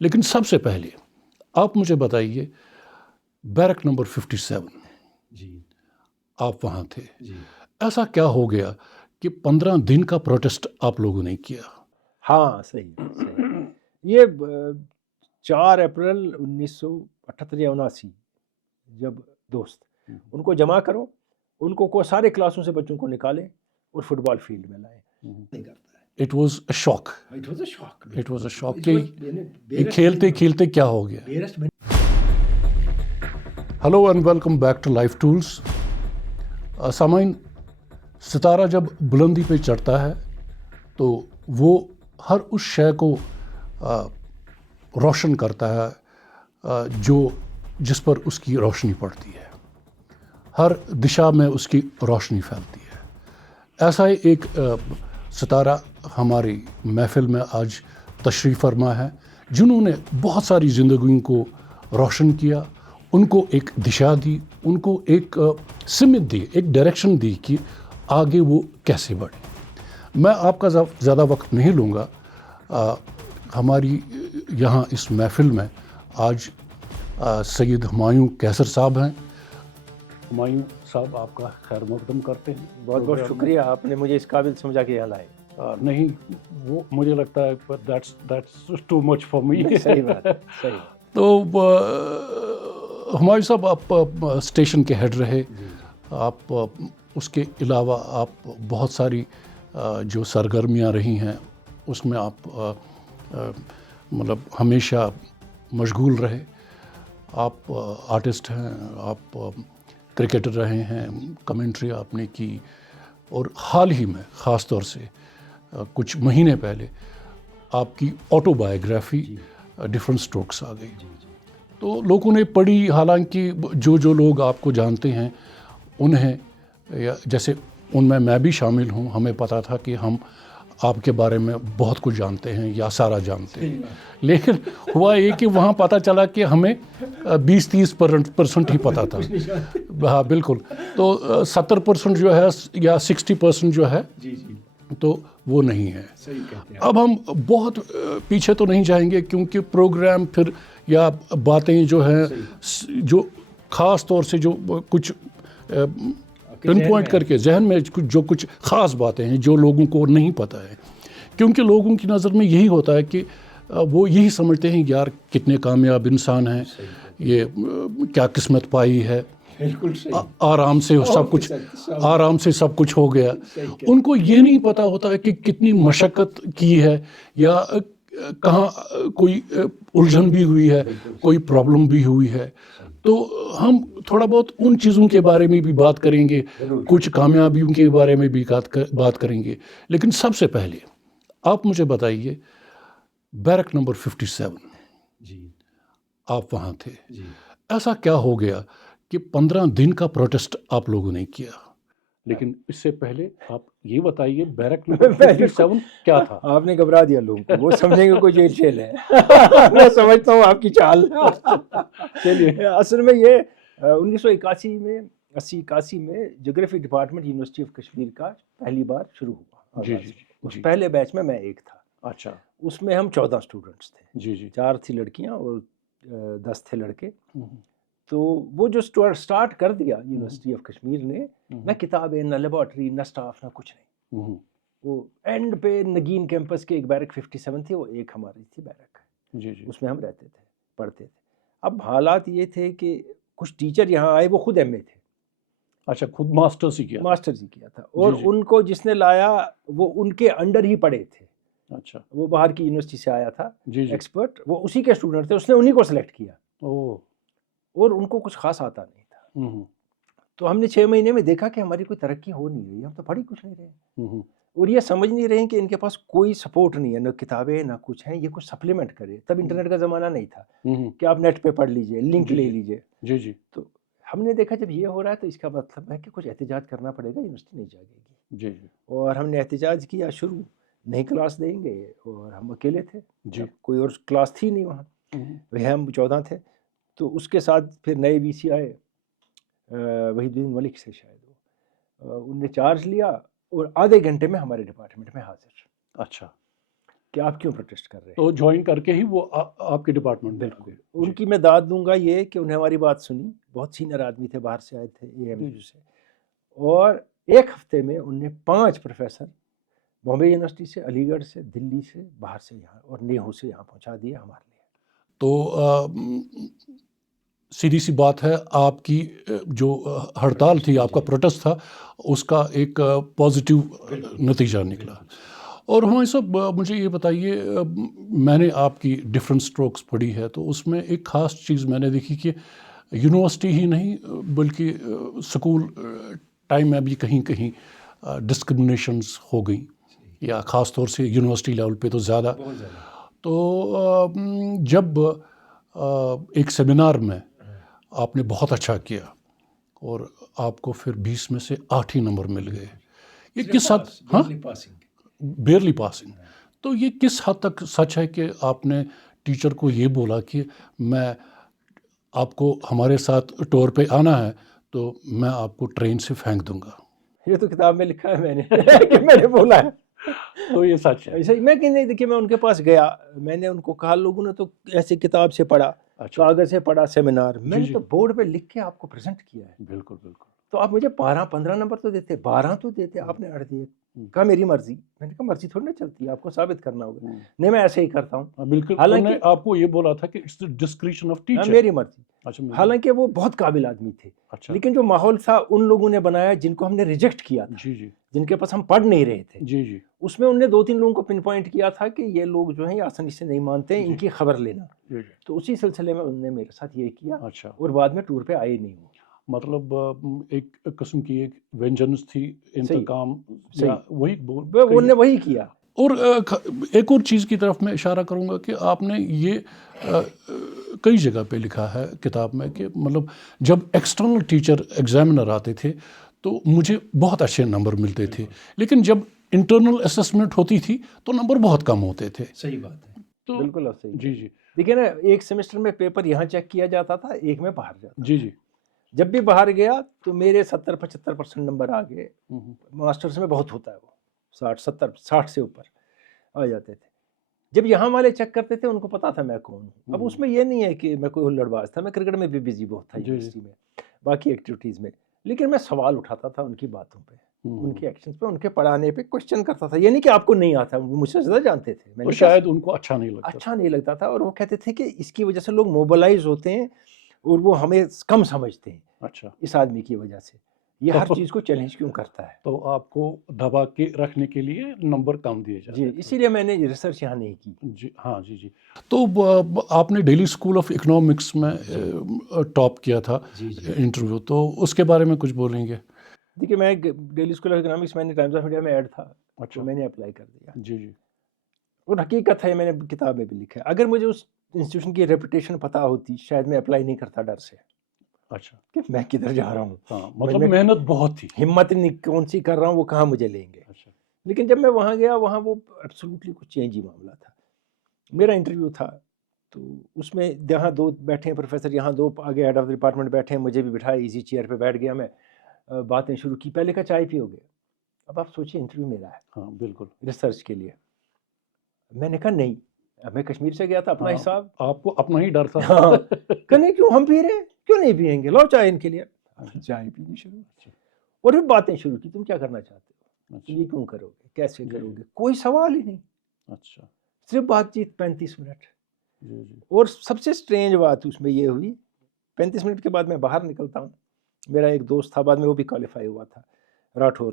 لیکن سب سے پہلے آپ مجھے بتائیے بیرک نمبر 57 جی آپ وہاں تھے، جی ایسا کیا ہو گیا کہ 15 دن کا پروٹیسٹ آپ لوگوں نے کیا؟ ہاں صحیح یہ 4 اپریل 1978 یا 79 جب دوست ان کو جمع کرو، ان کو سارے کلاسوں سے بچوں کو نکالے اور فٹ بال فیلڈ میں لائے. نہیں کرتا ہے. It was a shock, It was a shock. It was a shock It کہ was- یہ کھیلتے کھیلتے کیا ہو گیا. Barest میں hello and welcome back to life tools. سامعین، ستارہ جب بلندی پہ چڑھتا ہے تو وہ ہر اس شے کو روشن کرتا ہے جس پر اس کی روشنی پڑتی ہے، ہر دشا میں اس کی روشنی پھیلتی ہے. ایسا ہی ایک ستارہ ہماری محفل میں آج تشریف فرما ہے، جنہوں نے بہت ساری زندگیوں کو روشن کیا، ان کو ایک دشا دی، ان کو ایک سمت دی، ایک ڈائریکشن دی کہ آگے وہ کیسے بڑھے. میں آپ کا زیادہ وقت نہیں لوں گا. ہماری یہاں اس محفل میں آج سید ہمایوں کیسر صاحب ہیں. ہمایوں صاحب، آپ کا خیر مقدم کرتے ہیں. بہت بہت شکریہ، آپ نے مجھے اس قابل سمجھا کہ یہاں لائے. نہیں، وہ مجھے لگتا ہے that's too much for me. صحیح بات صحیح. تو ہمایوں صاحب، آپ اسٹیشن کے ہیڈ رہے، آپ اس کے علاوہ آپ بہت ساری جو سرگرمیاں رہی ہیں اس میں آپ مطلب ہمیشہ مشغول رہے. آپ آرٹسٹ ہیں، آپ کرکٹر رہے ہیں، کمنٹری آپ نے کی، اور حال ہی میں خاص طور سے کچھ مہینے پہلے آپ کی آٹو بایوگرافی ڈفرنٹ اسٹروکس آ گئی. تو لوگوں نے پڑھی، حالانکہ جو لوگ آپ کو جانتے ہیں انہیں، جیسے ان میں بھی شامل ہوں، ہمیں پتہ تھا کہ ہم آپ کے بارے میں بہت کچھ جانتے ہیں یا سارا جانتے ہیں، لیکن ہوا یہ کہ وہاں پتہ چلا کہ ہمیں 20-30% ہی پتہ تھا. ہاں بالکل. تو 70% جو ہے یا 60% جو ہے تو وہ نہیں ہے. اب ہم بہت پیچھے تو نہیں جائیں گے، کیونکہ پروگرام پھر یا باتیں جو ہیں، جو خاص طور سے جو کچھ پن پوائنٹ کر کے ذہن میں جو کچھ خاص باتیں ہیں جو لوگوں کو نہیں پتہ ہے، کیونکہ لوگوں کی نظر میں یہی ہوتا ہے کہ وہ یہی سمجھتے ہیں یار کتنے کامیاب انسان ہیں، یہ کیا قسمت پائی ہے، آرام سے سب کچھ ہو گیا. ان کو یہ نہیں پتہ ہوتا ہے کہ کتنی مشقت کی ہے، یا کہاں کوئی الجھن بھی ہوئی ہے، کوئی پرابلم بھی ہوئی ہے. تو ہم تھوڑا بہت ان چیزوں کے بارے میں بھی بات کریں گے، کچھ کامیابیوں کے بارے میں بھی بات کریں گے. لیکن سب سے پہلے آپ مجھے بتائیے بیرک نمبر 57 آپ وہاں تھے، ایسا کیا ہو گیا کہ 15 دن کا پروٹیسٹ آپ لوگوں نے کیا؟ لیکن اس سے پہلے آپ یہ بتائیے بیرک نمبر 57 کیا تھا؟ آپ نے گھبرا دیا لوگوں کو، وہ سمجھیں گے کوئی جیل شیل ہے. میں سمجھتا ہوں آپ کی چال. چلیے. اصل میں یہ 1981 میں 81 میں جغرافی ڈپارٹمنٹ یونیورسٹی آف کشمیر کا پہلی بار شروع ہوا. اس پہلے بیچ میں ایک تھا. اچھا. اس میں ہم 14 اسٹوڈنٹس تھے. 4 تھی لڑکیاں اور 10 تھے لڑکے. تو وہ جو سٹارٹ کر دیا یونیورسٹی آف کشمیر نے، نہ کتابیں، نہ لیبارٹری، نہ سٹاف، نہ کچھ نہیں. وہ اینڈ پہ نگین کیمپس کے ایک بیرک 57 تھی، وہ ایک ہماری تھی بیرک. اس میں ہم رہتے تھے، پڑھتے تھے. اب حالات یہ تھے کہ کچھ ٹیچر یہاں آئے، وہ خود ایم اے تھے. اچھا، خود ماسٹرز ہی کیا تھا. اور ان کو جس نے لایا وہ ان کے انڈر ہی پڑھے تھے. اچھا. وہ باہر کی یونیورسٹی سے آیا تھا ایکسپرٹ، وہ اسی کے اسٹوڈنٹ تھے، اس نے انہی کو سلیکٹ کیا. اور ان کو کچھ خاص آتا نہیں تھا. تو ہم نے 6 مہینے میں دیکھا کہ ہماری کوئی ترقی ہو نہیں رہی، ہم تو پڑھ ہی کچھ نہیں رہے، اور یہ سمجھ نہیں رہے کہ ان کے پاس کوئی سپورٹ نہیں ہے، نہ کتابیں نہ کچھ ہیں، یہ کچھ سپلیمنٹ کرے. تب انٹرنیٹ کا زمانہ نہیں تھا کہ آپ نیٹ پہ پڑھ لیجئے، لنک لے لیجئے. تو ہم نے دیکھا جب یہ ہو رہا ہے تو اس کا مطلب ہے کہ کچھ احتجاج کرنا پڑے گا، یونیورسٹی نہیں جاگے گی. اور ہم نے احتجاج کیا شروع، نہیں کلاس دیں گے، اور ہم اکیلے تھے، کوئی اور کلاس تھی نہیں وہاں، وہ ہم 14 تھے. تو اس کے ساتھ پھر نئے وی سی آئے، وحید الدین ملک سے شاید، انہوں نے چارج لیا اور آدھے گھنٹے میں ہمارے ڈپارٹمنٹ میں حاضر. اچھا. کہ آپ کیوں پروٹیسٹ کر رہے ہیں. تو جوائن کر کے ہی وہ آپ کے ڈپارٹمنٹ. بالکل. ان کی میں داد دوں گا یہ کہ انہیں ہماری بات سنی. بہت سینئر آدمی تھے, باہر سے آئے تھے AMU سے, اور ایک ہفتے میں ان نے 5 پروفیسر بامبے یونیورسٹی سے, علی گڑھ سے, دلی سے, باہر سے یہاں, اور نیہو سے یہاں پہنچا دیا ہمارے لیے. تو سیدھی سی بات ہے, آپ کی جو ہڑتال تھی, آپ کا پروٹیسٹ تھا, اس کا ایک پازیٹیو نتیجہ نکلا. اور ہمارے صاحب مجھے یہ بتائیے, میں نے آپ کی ڈفرینٹ اسٹروکس پڑھی ہے, تو اس میں ایک خاص چیز میں نے دیکھی کہ یونیورسٹی ہی نہیں بلکہ اسکول ٹائم میں بھی کہیں کہیں ڈسکرمنیشنز ہو گئیں, یا خاص طور سے یونیورسٹی لیول پہ تو زیادہ. تو جب ایک سیمینار میں آپ نے بہت اچھا کیا اور آپ کو پھر 20 میں سے 8 ہی نمبر مل گئے, یہ کس حد, ہاں بیئرلی پاسنگ, تو یہ کس حد تک سچ ہے کہ آپ نے ٹیچر کو یہ بولا کہ میں آپ کو ہمارے ساتھ ٹور پہ آنا ہے تو میں آپ کو ٹرین سے پھینک دوں گا؟ یہ تو کتاب میں لکھا ہے میں نے کہ میں نے بولا ہے. تو یہ سچ ہے. ایسا میں کہ نہیں, دیکھیے میں ان کے پاس گیا, میں نے ان کو کہا, لوگوں نے تو ایسے کتاب سے پڑھا, کاغذ سے پڑھا سیمینار, میں نے تو بورڈ پہ لکھ کے آپ کو پریزنٹ کیا ہے. بالکل بالکل. تو آپ مجھے 12-15 نمبر تو دیتے, 12 تو دیتے, آپ نے 8 دیے. کہا میری مرضی. میں نے کہا مرضی تھوڑی نہ چلتی ہے, آپ کو ثابت کرنا ہوگا. نہیں میں ایسے ہی کرتا ہوں. بالکل, حالانکہ آپ کو یہ بولا تھا کہ it's the discretion of teacher, میری مرضی. حالانکہ وہ بہت قابل آدمی تھے, لیکن جو ماحول تھا ان لوگوں نے بنایا جن کو ہم نے ریجیکٹ کیا تھا, جن کے پاس ہم پڑھ نہیں رہے تھے. اس میں انہوں نے 2-3 لوگوں کو پن پوائنٹ کیا تھا کہ یہ لوگ جو ہیں یہ آسانی سے نہیں مانتے ہیں, ان کی خبر لینا. تو اسی سلسلے میں انہوں نے میرے ساتھ یہ کیا, اور بعد میں ٹور پہ آئے نہیں. مطلب ایک قسم کی ایک وینجنس تھی, انتقام, انہوں نے وہی کیا. اور ایک اور چیز کی طرف میں اشارہ کروں گا کہ آپ نے یہ کئی جگہ پہ لکھا ہے کتاب میں کہ مطلب جب ایکسٹرنل ٹیچر ایگزامنر آتے تھے تو مجھے بہت اچھے نمبر ملتے تھے, لیکن جب انٹرنل اسسمنٹ ہوتی تھی تو نمبر بہت کم ہوتے تھے. صحیح بات ہے. تو بالکل آپ صحیح. جی دیکھیے نا, ایک سیمسٹر میں پیپر یہاں چیک کیا جاتا تھا, ایک میں باہر جاتا. جب بھی باہر گیا تو میرے 70-75% نمبر آ گئے. ماسٹرز میں بہت ہوتا ہے, وہ 60 سے اوپر آ جاتے تھے. جب یہاں والے چیک کرتے تھے ان کو پتا تھا میں کون ہوں. اب اس میں یہ نہیں ہے کہ میں کوئی ہلڑ باز تھا, میں کرکٹ میں بھی بزی بہت تھا یونیورسٹی میں, باقی ایکٹیویٹیز میں, لیکن میں سوال اٹھاتا تھا ان کی باتوں پہ, ان کے ایکشنز پہ, ان کے پڑھانے پہ کوشچن کرتا تھا. یہ نہیں کہ آپ کو نہیں آتا, وہ مجھ سے زیادہ جانتے تھے. میں شاید ان کو اچھا نہیں لگتا تھا, اور وہ کہتے تھے کہ اس کی وجہ سے لوگ موبلائز ہوتے ہیں اور وہ ہمیں کم سمجھتے ہیں. اچھا, اس آدمی کی وجہ سے یہ ہر چیز کو چیلنج کیوں کرتا ہے. تو آپ کو دبا کے رکھنے کے لیے نمبر کم دیے جاتے ہیں. اسی لیے میں نے ریسرچ یہاں نہیں کی. ہاں جی. تو آپ نے دہلی اسکول آف اکنامکس میں ٹاپ کیا تھا انٹرویو, تو اس کے بارے میں کچھ بولیں گے؟ دیکھیے میں دہلی اسکول آف اکنامکس, میں نے ٹائمز آف انڈیا میں ایڈ تھا. اچھا, میں نے اپلائی کر دیا. اور حقیقت ہے, میں نے کتاب میں بھی لکھا ہے, اگر مجھے اس انسٹیٹیوشن کی ریپوٹیشن پتہ ہوتی شاید میں اپلائی نہیں کرتا ڈر سے. اچھا, کہ میں کدھر جا رہا ہوں. مطلب محنت بہت تھی, ہمت کون سی کر رہا ہوں, وہ کہاں مجھے لیں گے. لیکن جب میں وہاں گیا, وہاں وہ ایبسولوٹلی کچھ چینج ہی معاملہ تھا. میرا انٹرویو تھا تو اس میں یہاں 2 بیٹھے ہیں پروفیسر, یہاں 2 آگے ہیڈ آف دی ڈپارٹمنٹ بیٹھے ہیں, مجھے بھی بٹھایا, ایزی چیئر پہ بیٹھ گیا. میں باتیں شروع کی, پہلے کا چائے پیو گے. اب آپ سوچیں انٹرویو میرا ہے. ہاں بالکل, ریسرچ کے لیے. میں نے کہا نہیں, اب میں کشمیر سے گیا تھا, اپنا حساب, آپ کو اپنا ہی ڈر تھا. کہنے کیوں ہم پی رہے ہیں, کیوں نہیں پیئیں گے, لاؤ چائے ان کے لیے. چائے پینی شروع, اور پھر باتیں شروع کی, تم کیا کرنا چاہتے ہو, یہ کیوں کرو گے, کیسے کرو گے, کوئی سوال ہی نہیں. اچھا, صرف بات چیت 35 منٹ. اور سب سے اسٹرینج بات اس میں یہ ہوئی, 35 منٹ کے بعد میں باہر نکلتا ہوں. میرا ایک دوست تھا, بعد میں وہ بھی کوالیفائی ہوا تھا, راٹھور,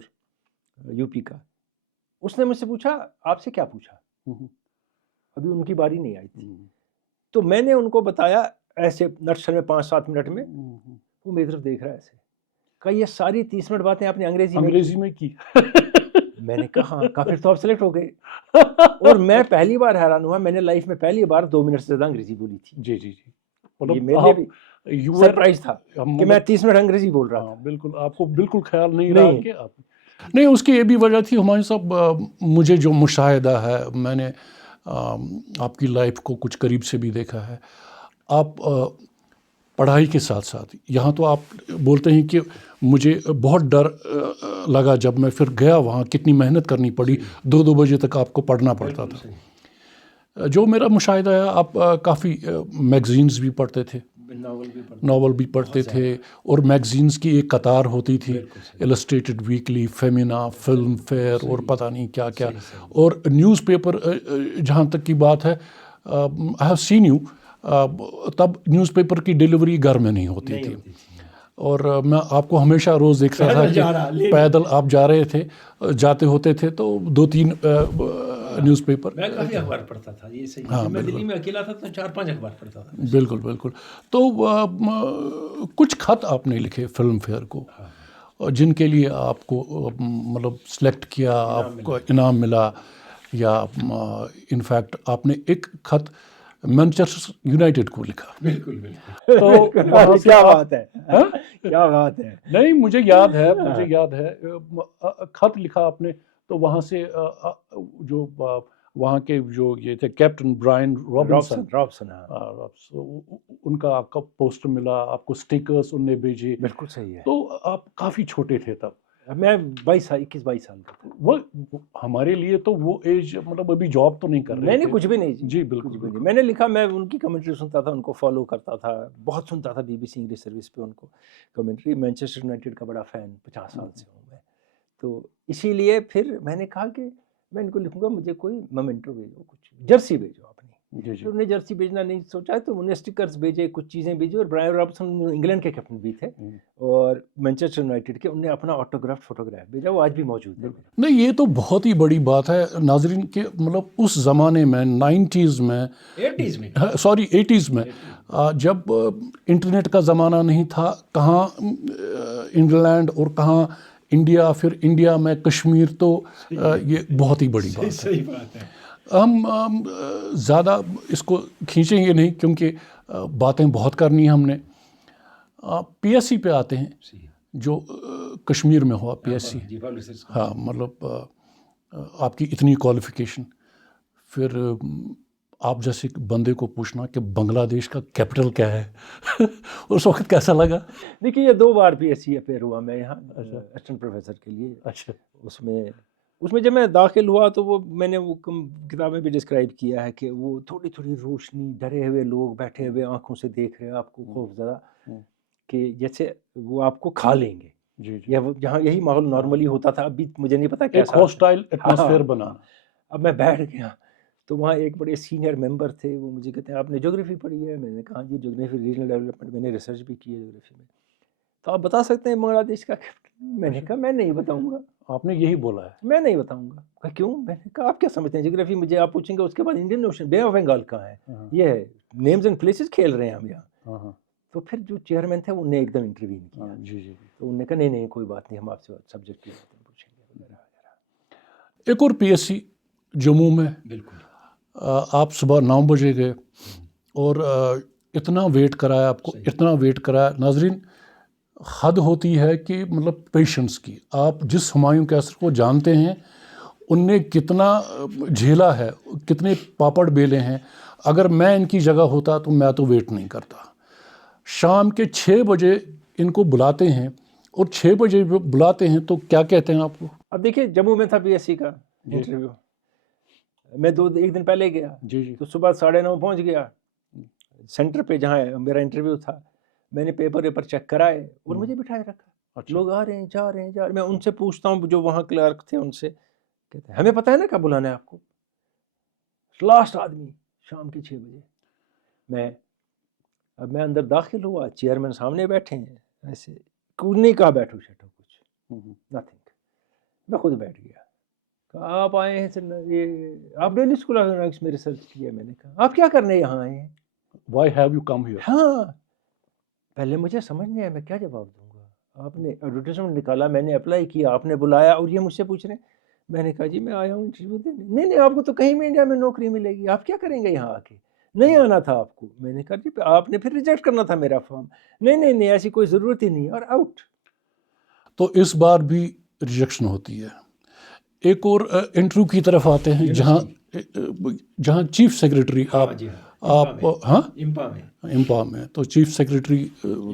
یو پی کا. اس نے مجھ سے پوچھا آپ سے کیا پوچھا, ابھی ان کی باری نہیں آئی تھی. تو میں نے ان کو بتایا ایسے نرسر میں 5-7 منٹ میں. وہ میری طرف دیکھ رہا ہے ایسے, کہا یہ ساری 30 منٹ باتیں آپ نے انگریزی میں کی. میں نے کہا ہاں. کہا پھر تو آپ سلیکٹ ہو گئے. اور میں پہلی بار حیران ہوا, میں نے لائف میں پہلی بار 2 منٹ سے زیادہ انگریزی بولی تھی. جی. یہ میرے لیے بھی سرپرائز تھا کہ میں 30 منٹ انگریزی بول رہا تھا. بالکل, آپ کو بالکل خیال نہیں رہا کہ آپ نہیں. اس کی یہ بھی وجہ تھی ہمایوں صاحب, مجھے جو مشاہدہ ہے, میں نے آپ کی لائف کو کچھ قریب سے بھی دیکھا ہے. آپ پڑھائی کے ساتھ ساتھ, یہاں تو آپ بولتے ہیں کہ مجھے بہت ڈر لگا جب میں پھر گیا وہاں, کتنی محنت کرنی پڑی, 2 بجے تک آپ کو پڑھنا پڑتا تھا. جو میرا مشاہدہ ہے آپ کافی میگزینز بھی پڑھتے تھے, ناول بھی پڑھتے تھے, اور میگزینز کی ایک قطار ہوتی تھی, illustrated weekly, Femina, film fair اور پتہ نہیں کیا کیا, اور نیوز پیپر جہاں تک کی بات ہے آئی ہیو سین یو, تب نیوز پیپر کی ڈیلیوری گھر میں نہیں ہوتی تھی, اور میں آپ کو ہمیشہ روز دیکھتا تھا کہ پیدل آپ جا رہے تھے, جاتے ہوتے تھے تو 2-3 نیوز پیپر. میں کافی اخبار پڑھتا تھا, یہ صحیح ہے, میں دلی میں اکیلا تھا تو 4-5 اخبار پڑھتا تھا. بالکل بالکل. تو کچھ خط آپ نے لکھے فلم فیئر کو, جن کے لیے آپ کو مطلب سلیکٹ کیا, آپ کو انعام ملا, یا انفیکٹ آپ نے ایک خط مانچسٹر یونائٹڈ کو لکھا. بالکل بالکل. تو کیا بات ہے, کیا بات ہے. نہیں مجھے یاد ہے خط لکھا آپ نے, تو وہاں سے جو وہاں کے جو یہ تھے کیپٹن برائن رابنسن, ان کا آپ کا پوسٹر ملا, آپ کو سٹیکرز ان نے بھیجے. بالکل صحیح ہے. تو آپ کافی چھوٹے تھے تب. میں 21-22 سال کا تھا. وہ ہمارے لیے تو وہ ایج مطلب ابھی جاب تو نہیں کر رہے. نہیں کچھ بھی نہیں. جی بالکل. میں نے لکھا, میں ان کی کمنٹری سنتا تھا, ان کو فالو کرتا تھا, بہت سنتا تھا BBC انگلش سروس پہ ان کو کمنٹری. مانچسٹر یونائٹڈ کا بڑا فین 50 سال سے ہوں میں, تو اسی لیے پھر میں نے کہا کہ میں ان کو لکھوں گا, مجھے کوئی مومنٹو بھیجو, کچھ جرسی بھیجو اپنی. تو انہیں جرسی بھیجنا نہیں سوچا, تو انہیں اسٹکرز بھیجے, کچھ چیزیں بھیجی. اور برائن رابنسن انگلینڈ کے کیپٹن بھی تھے اور مانچسٹر یونائٹڈ کے, انہیں اپنا آٹوگراف فوٹوگراف بھیجا, وہ آج بھی موجود ہے. نہیں یہ تو بہت ہی بڑی بات ہے ناظرین, کہ مطلب اس زمانے میں 80s میں جب انٹرنیٹ کا زمانہ نہیں تھا, کہاں انگلینڈ اور کہاں انڈیا, پھر انڈیا میں کشمیر, تو یہ بہت ہی بڑی بات ہے. صحیح بات ہے. ہم زیادہ اس کو کھینچیں گے نہیں کیونکہ باتیں بہت کرنی ہیں ہم نے. PSC پہ آتے ہیں, جو کشمیر میں ہوا PSC. ہاں مطلب آپ کی اتنی کوالیفیکیشن, پھر آپ جیسے بندے کو پوچھنا کہ بنگلہ دیش کا کیپٹل کیا ہے, اس وقت کیسا لگا؟ دیکھیے یہ 2 بار PSC اپیئر ہوا میں یہاں اسسٹنٹ پروفیسر کے لیے. اچھا. اس میں جب میں داخل ہوا تو وہ میں نے وہ کتابیں بھی ڈسکرائب کیا ہے کہ وہ تھوڑی تھوڑی روشنی, ڈرے ہوئے لوگ بیٹھے ہوئے آنکھوں سے دیکھ رہے ہیں آپ کو خوف زدہ, کہ جیسے وہ آپ کو کھا لیں گے. یا جہاں یہی ماحول نارملی ہوتا تھا, ابھی مجھے نہیں پتا کیسا ہاسٹائل ایٹماسفیئر بنا. اب میں بیٹھ گیا تو وہاں ایک بڑے سینئر ممبر تھے, وہ مجھے کہتے ہیں آپ نے جیوگرافی پڑھی ہے؟ میں نے کہا جی جیوگرافی ریجنل ڈیولپمنٹ, میں نے ریسرچ بھی کی ہے جیوگرافی میں. تو آپ بتا سکتے ہیں بنگلہ دیش کا کیپٹن؟ میں نے کہا میں نہیں بتاؤں گا. آپ نے یہی بولا ہے؟ میں نہیں بتاؤں گا. کہا کیوں؟ میں نے کہا آپ کیا سمجھتے ہیں جیوگرافی مجھے آپ پوچھیں گے اس کے بعد انڈین اوشن, بے آف بنگال کہاں ہے, یہ ہے نیمز اینڈ پلیسز کھیل رہے ہیں ہم یہاں. تو پھر جو چیئرمین تھے انہیں ایک دم انٹروین کیا. تو انہوں نے کہا نہیں کوئی بات نہیں, ہم آپ سے سبجیکٹ کی باتیں پوچھیں گے وغیرہ وغیرہ. ایک اور PSC جموں میں. بالکل. آپ صبح 9 بجے گئے اور اتنا ویٹ کرایا آپ کو, اتنا ویٹ کرایا. ناظرین حد ہوتی ہے کہ مطلب پیشنس کی. آپ جس ہمایوں کیسر کو جانتے ہیں ان نے کتنا جھیلا ہے, کتنے پاپڑ بیلے ہیں. اگر میں ان کی جگہ ہوتا تو میں تو ویٹ نہیں کرتا. شام کے 6 بجے ان کو بلاتے ہیں, اور 6 بجے بلاتے ہیں تو کیا کہتے ہیں آپ کو؟ اب دیکھیے جموں میں تھا PSC کا انٹرویو, میں 1 دن پہلے گیا. تو صبح 9:30 پہنچ گیا سینٹر پہ جہاں میرا انٹرویو تھا. میں نے پیپر چیک کرائے اور مجھے بٹھائے رکھا. لوگ آ رہے ہیں جا رہے ہیں. میں ان سے پوچھتا ہوں جو وہاں کلرک تھے, ان سے کہتے ہیں ہمیں پتہ ہے نا کب بلانا ہے آپ کو. لاسٹ آدمی شام کے 6 بجے. اب میں اندر داخل ہوا, چیئرمین سامنے بیٹھے ہیں, ایسے نہیں کہا بیٹھو شیٹو کچھ نتھنگ. میں خود بیٹھ گیا. کہا آپ آئے ہیں یہ آپ ڈیلی اسکول آف اکنامکس میں ریسرچ کیا. میں نے کہا آپ کیا کرنے یہاں آئے ہیں؟ Why have you come here? ہاں پہلے مجھے سمجھ نہیں آیا میں کیا جواب دوں گا. آپ نے ایڈورٹیزمنٹ نکالا, میں نے اپلائی کیا, آپ نے بلایا اور یہ مجھ سے پوچھ رہے ہیں. میں نے کہا جی میں آیا ہوں انٹرویو دینے. نہیں آپ کو تو کہیں بھی انڈیا میں نوکری ملے گی, آپ کیا کریں گے یہاں آ کے؟ نہیں آنا تھا آپ کو. میں نے کہا جی آپ نے پھر ریجیکٹ کرنا تھا میرا فارم. نہیں ایسی کوئی ضرورت ہی نہیں, اور آؤٹ. تو اس بار بھی ریجیکشن ہوتی ہے. ایک اور انٹرویو کی طرف آتے ہیں جہاں چیف سیکریٹری آپ ہاں امپا میں, تو چیف سیکریٹری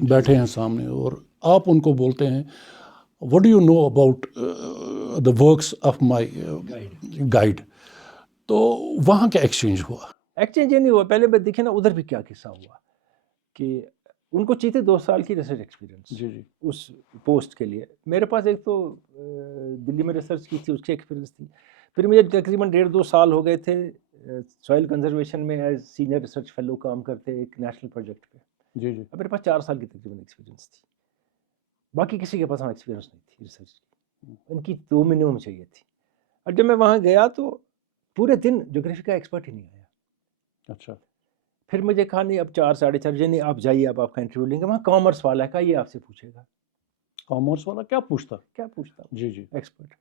بیٹھے ہیں سامنے اور آپ ان کو بولتے ہیں what do you know about the works of my guide. تو وہاں کیا ایکسچینج ہوا؟ ایکسچینج یہ نہیں ہوا. پہلے میں دیکھے نا ادھر بھی کیا قصہ ہوا کہ ان کو چاہیے 2 سال کی ریسرچ ایکسپیرینس جی جی اس پوسٹ کے لیے. میرے پاس ایک تو دلی میں ریسرچ کی تھی، اس کی ایکسپیرینس تھی. پھر مجھے تقریباً 1.5-2 سال ہو گئے تھے سوائل کنزرویشن میں ایز سینئر ریسرچ فیلو کام کرتے ایک نیشنل پروجیکٹ پہ. جی جی اب میرے پاس 4 سال کی تقریباً ایکسپیرینس تھی. باقی کسی کے پاس وہاں ایکسپیرینس نہیں تھی ریسرچ کی، ان کی 2 منیمم چاہیے تھی. اور جب میں وہاں گیا تو پورے دن جغرافی کا ایکسپرٹ ہی نہیں آیا. اچھا. پھر مجھے کہا نہیں اب 4-4:30 بجے نہیں آپ جائیے، اب آپ کا انٹرویو لیں گے. وہاں کامرس والا ہے، یہ آپ سے پوچھے گا. کامرس والا کیا پوچھتا؟ جی جی ایکسپرٹ.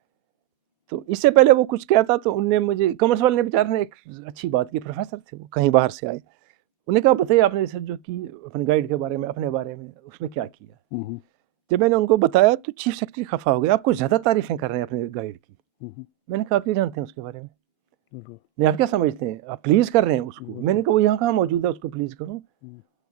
تو اس سے پہلے وہ کچھ کہتا تو ان نے مجھے کامرس والے نے بیچارے نے ایک اچھی بات کی. پروفیسر تھے وہ، کہیں باہر سے آئے. انہوں نے کہا بتائیے آپ نے ریسرچ جو کی اپنے گائیڈ کے بارے میں، اپنے بارے میں، اس میں کیا کیا. جب میں نے ان کو بتایا تو چیف سیکرٹری خفا ہو گیا. آپ کو زیادہ تعریفیں کر رہے ہیں اپنے گائیڈ کی. میں نے کہا آپ یہ جانتے ہیں اس کے بارے میں؟ نہیں آپ کیا سمجھتے ہیں، آپ پلیز کر رہے ہیں اس کو. میں نے کہا وہ یہاں کہاں موجود ہے اس کو پلیز کروں.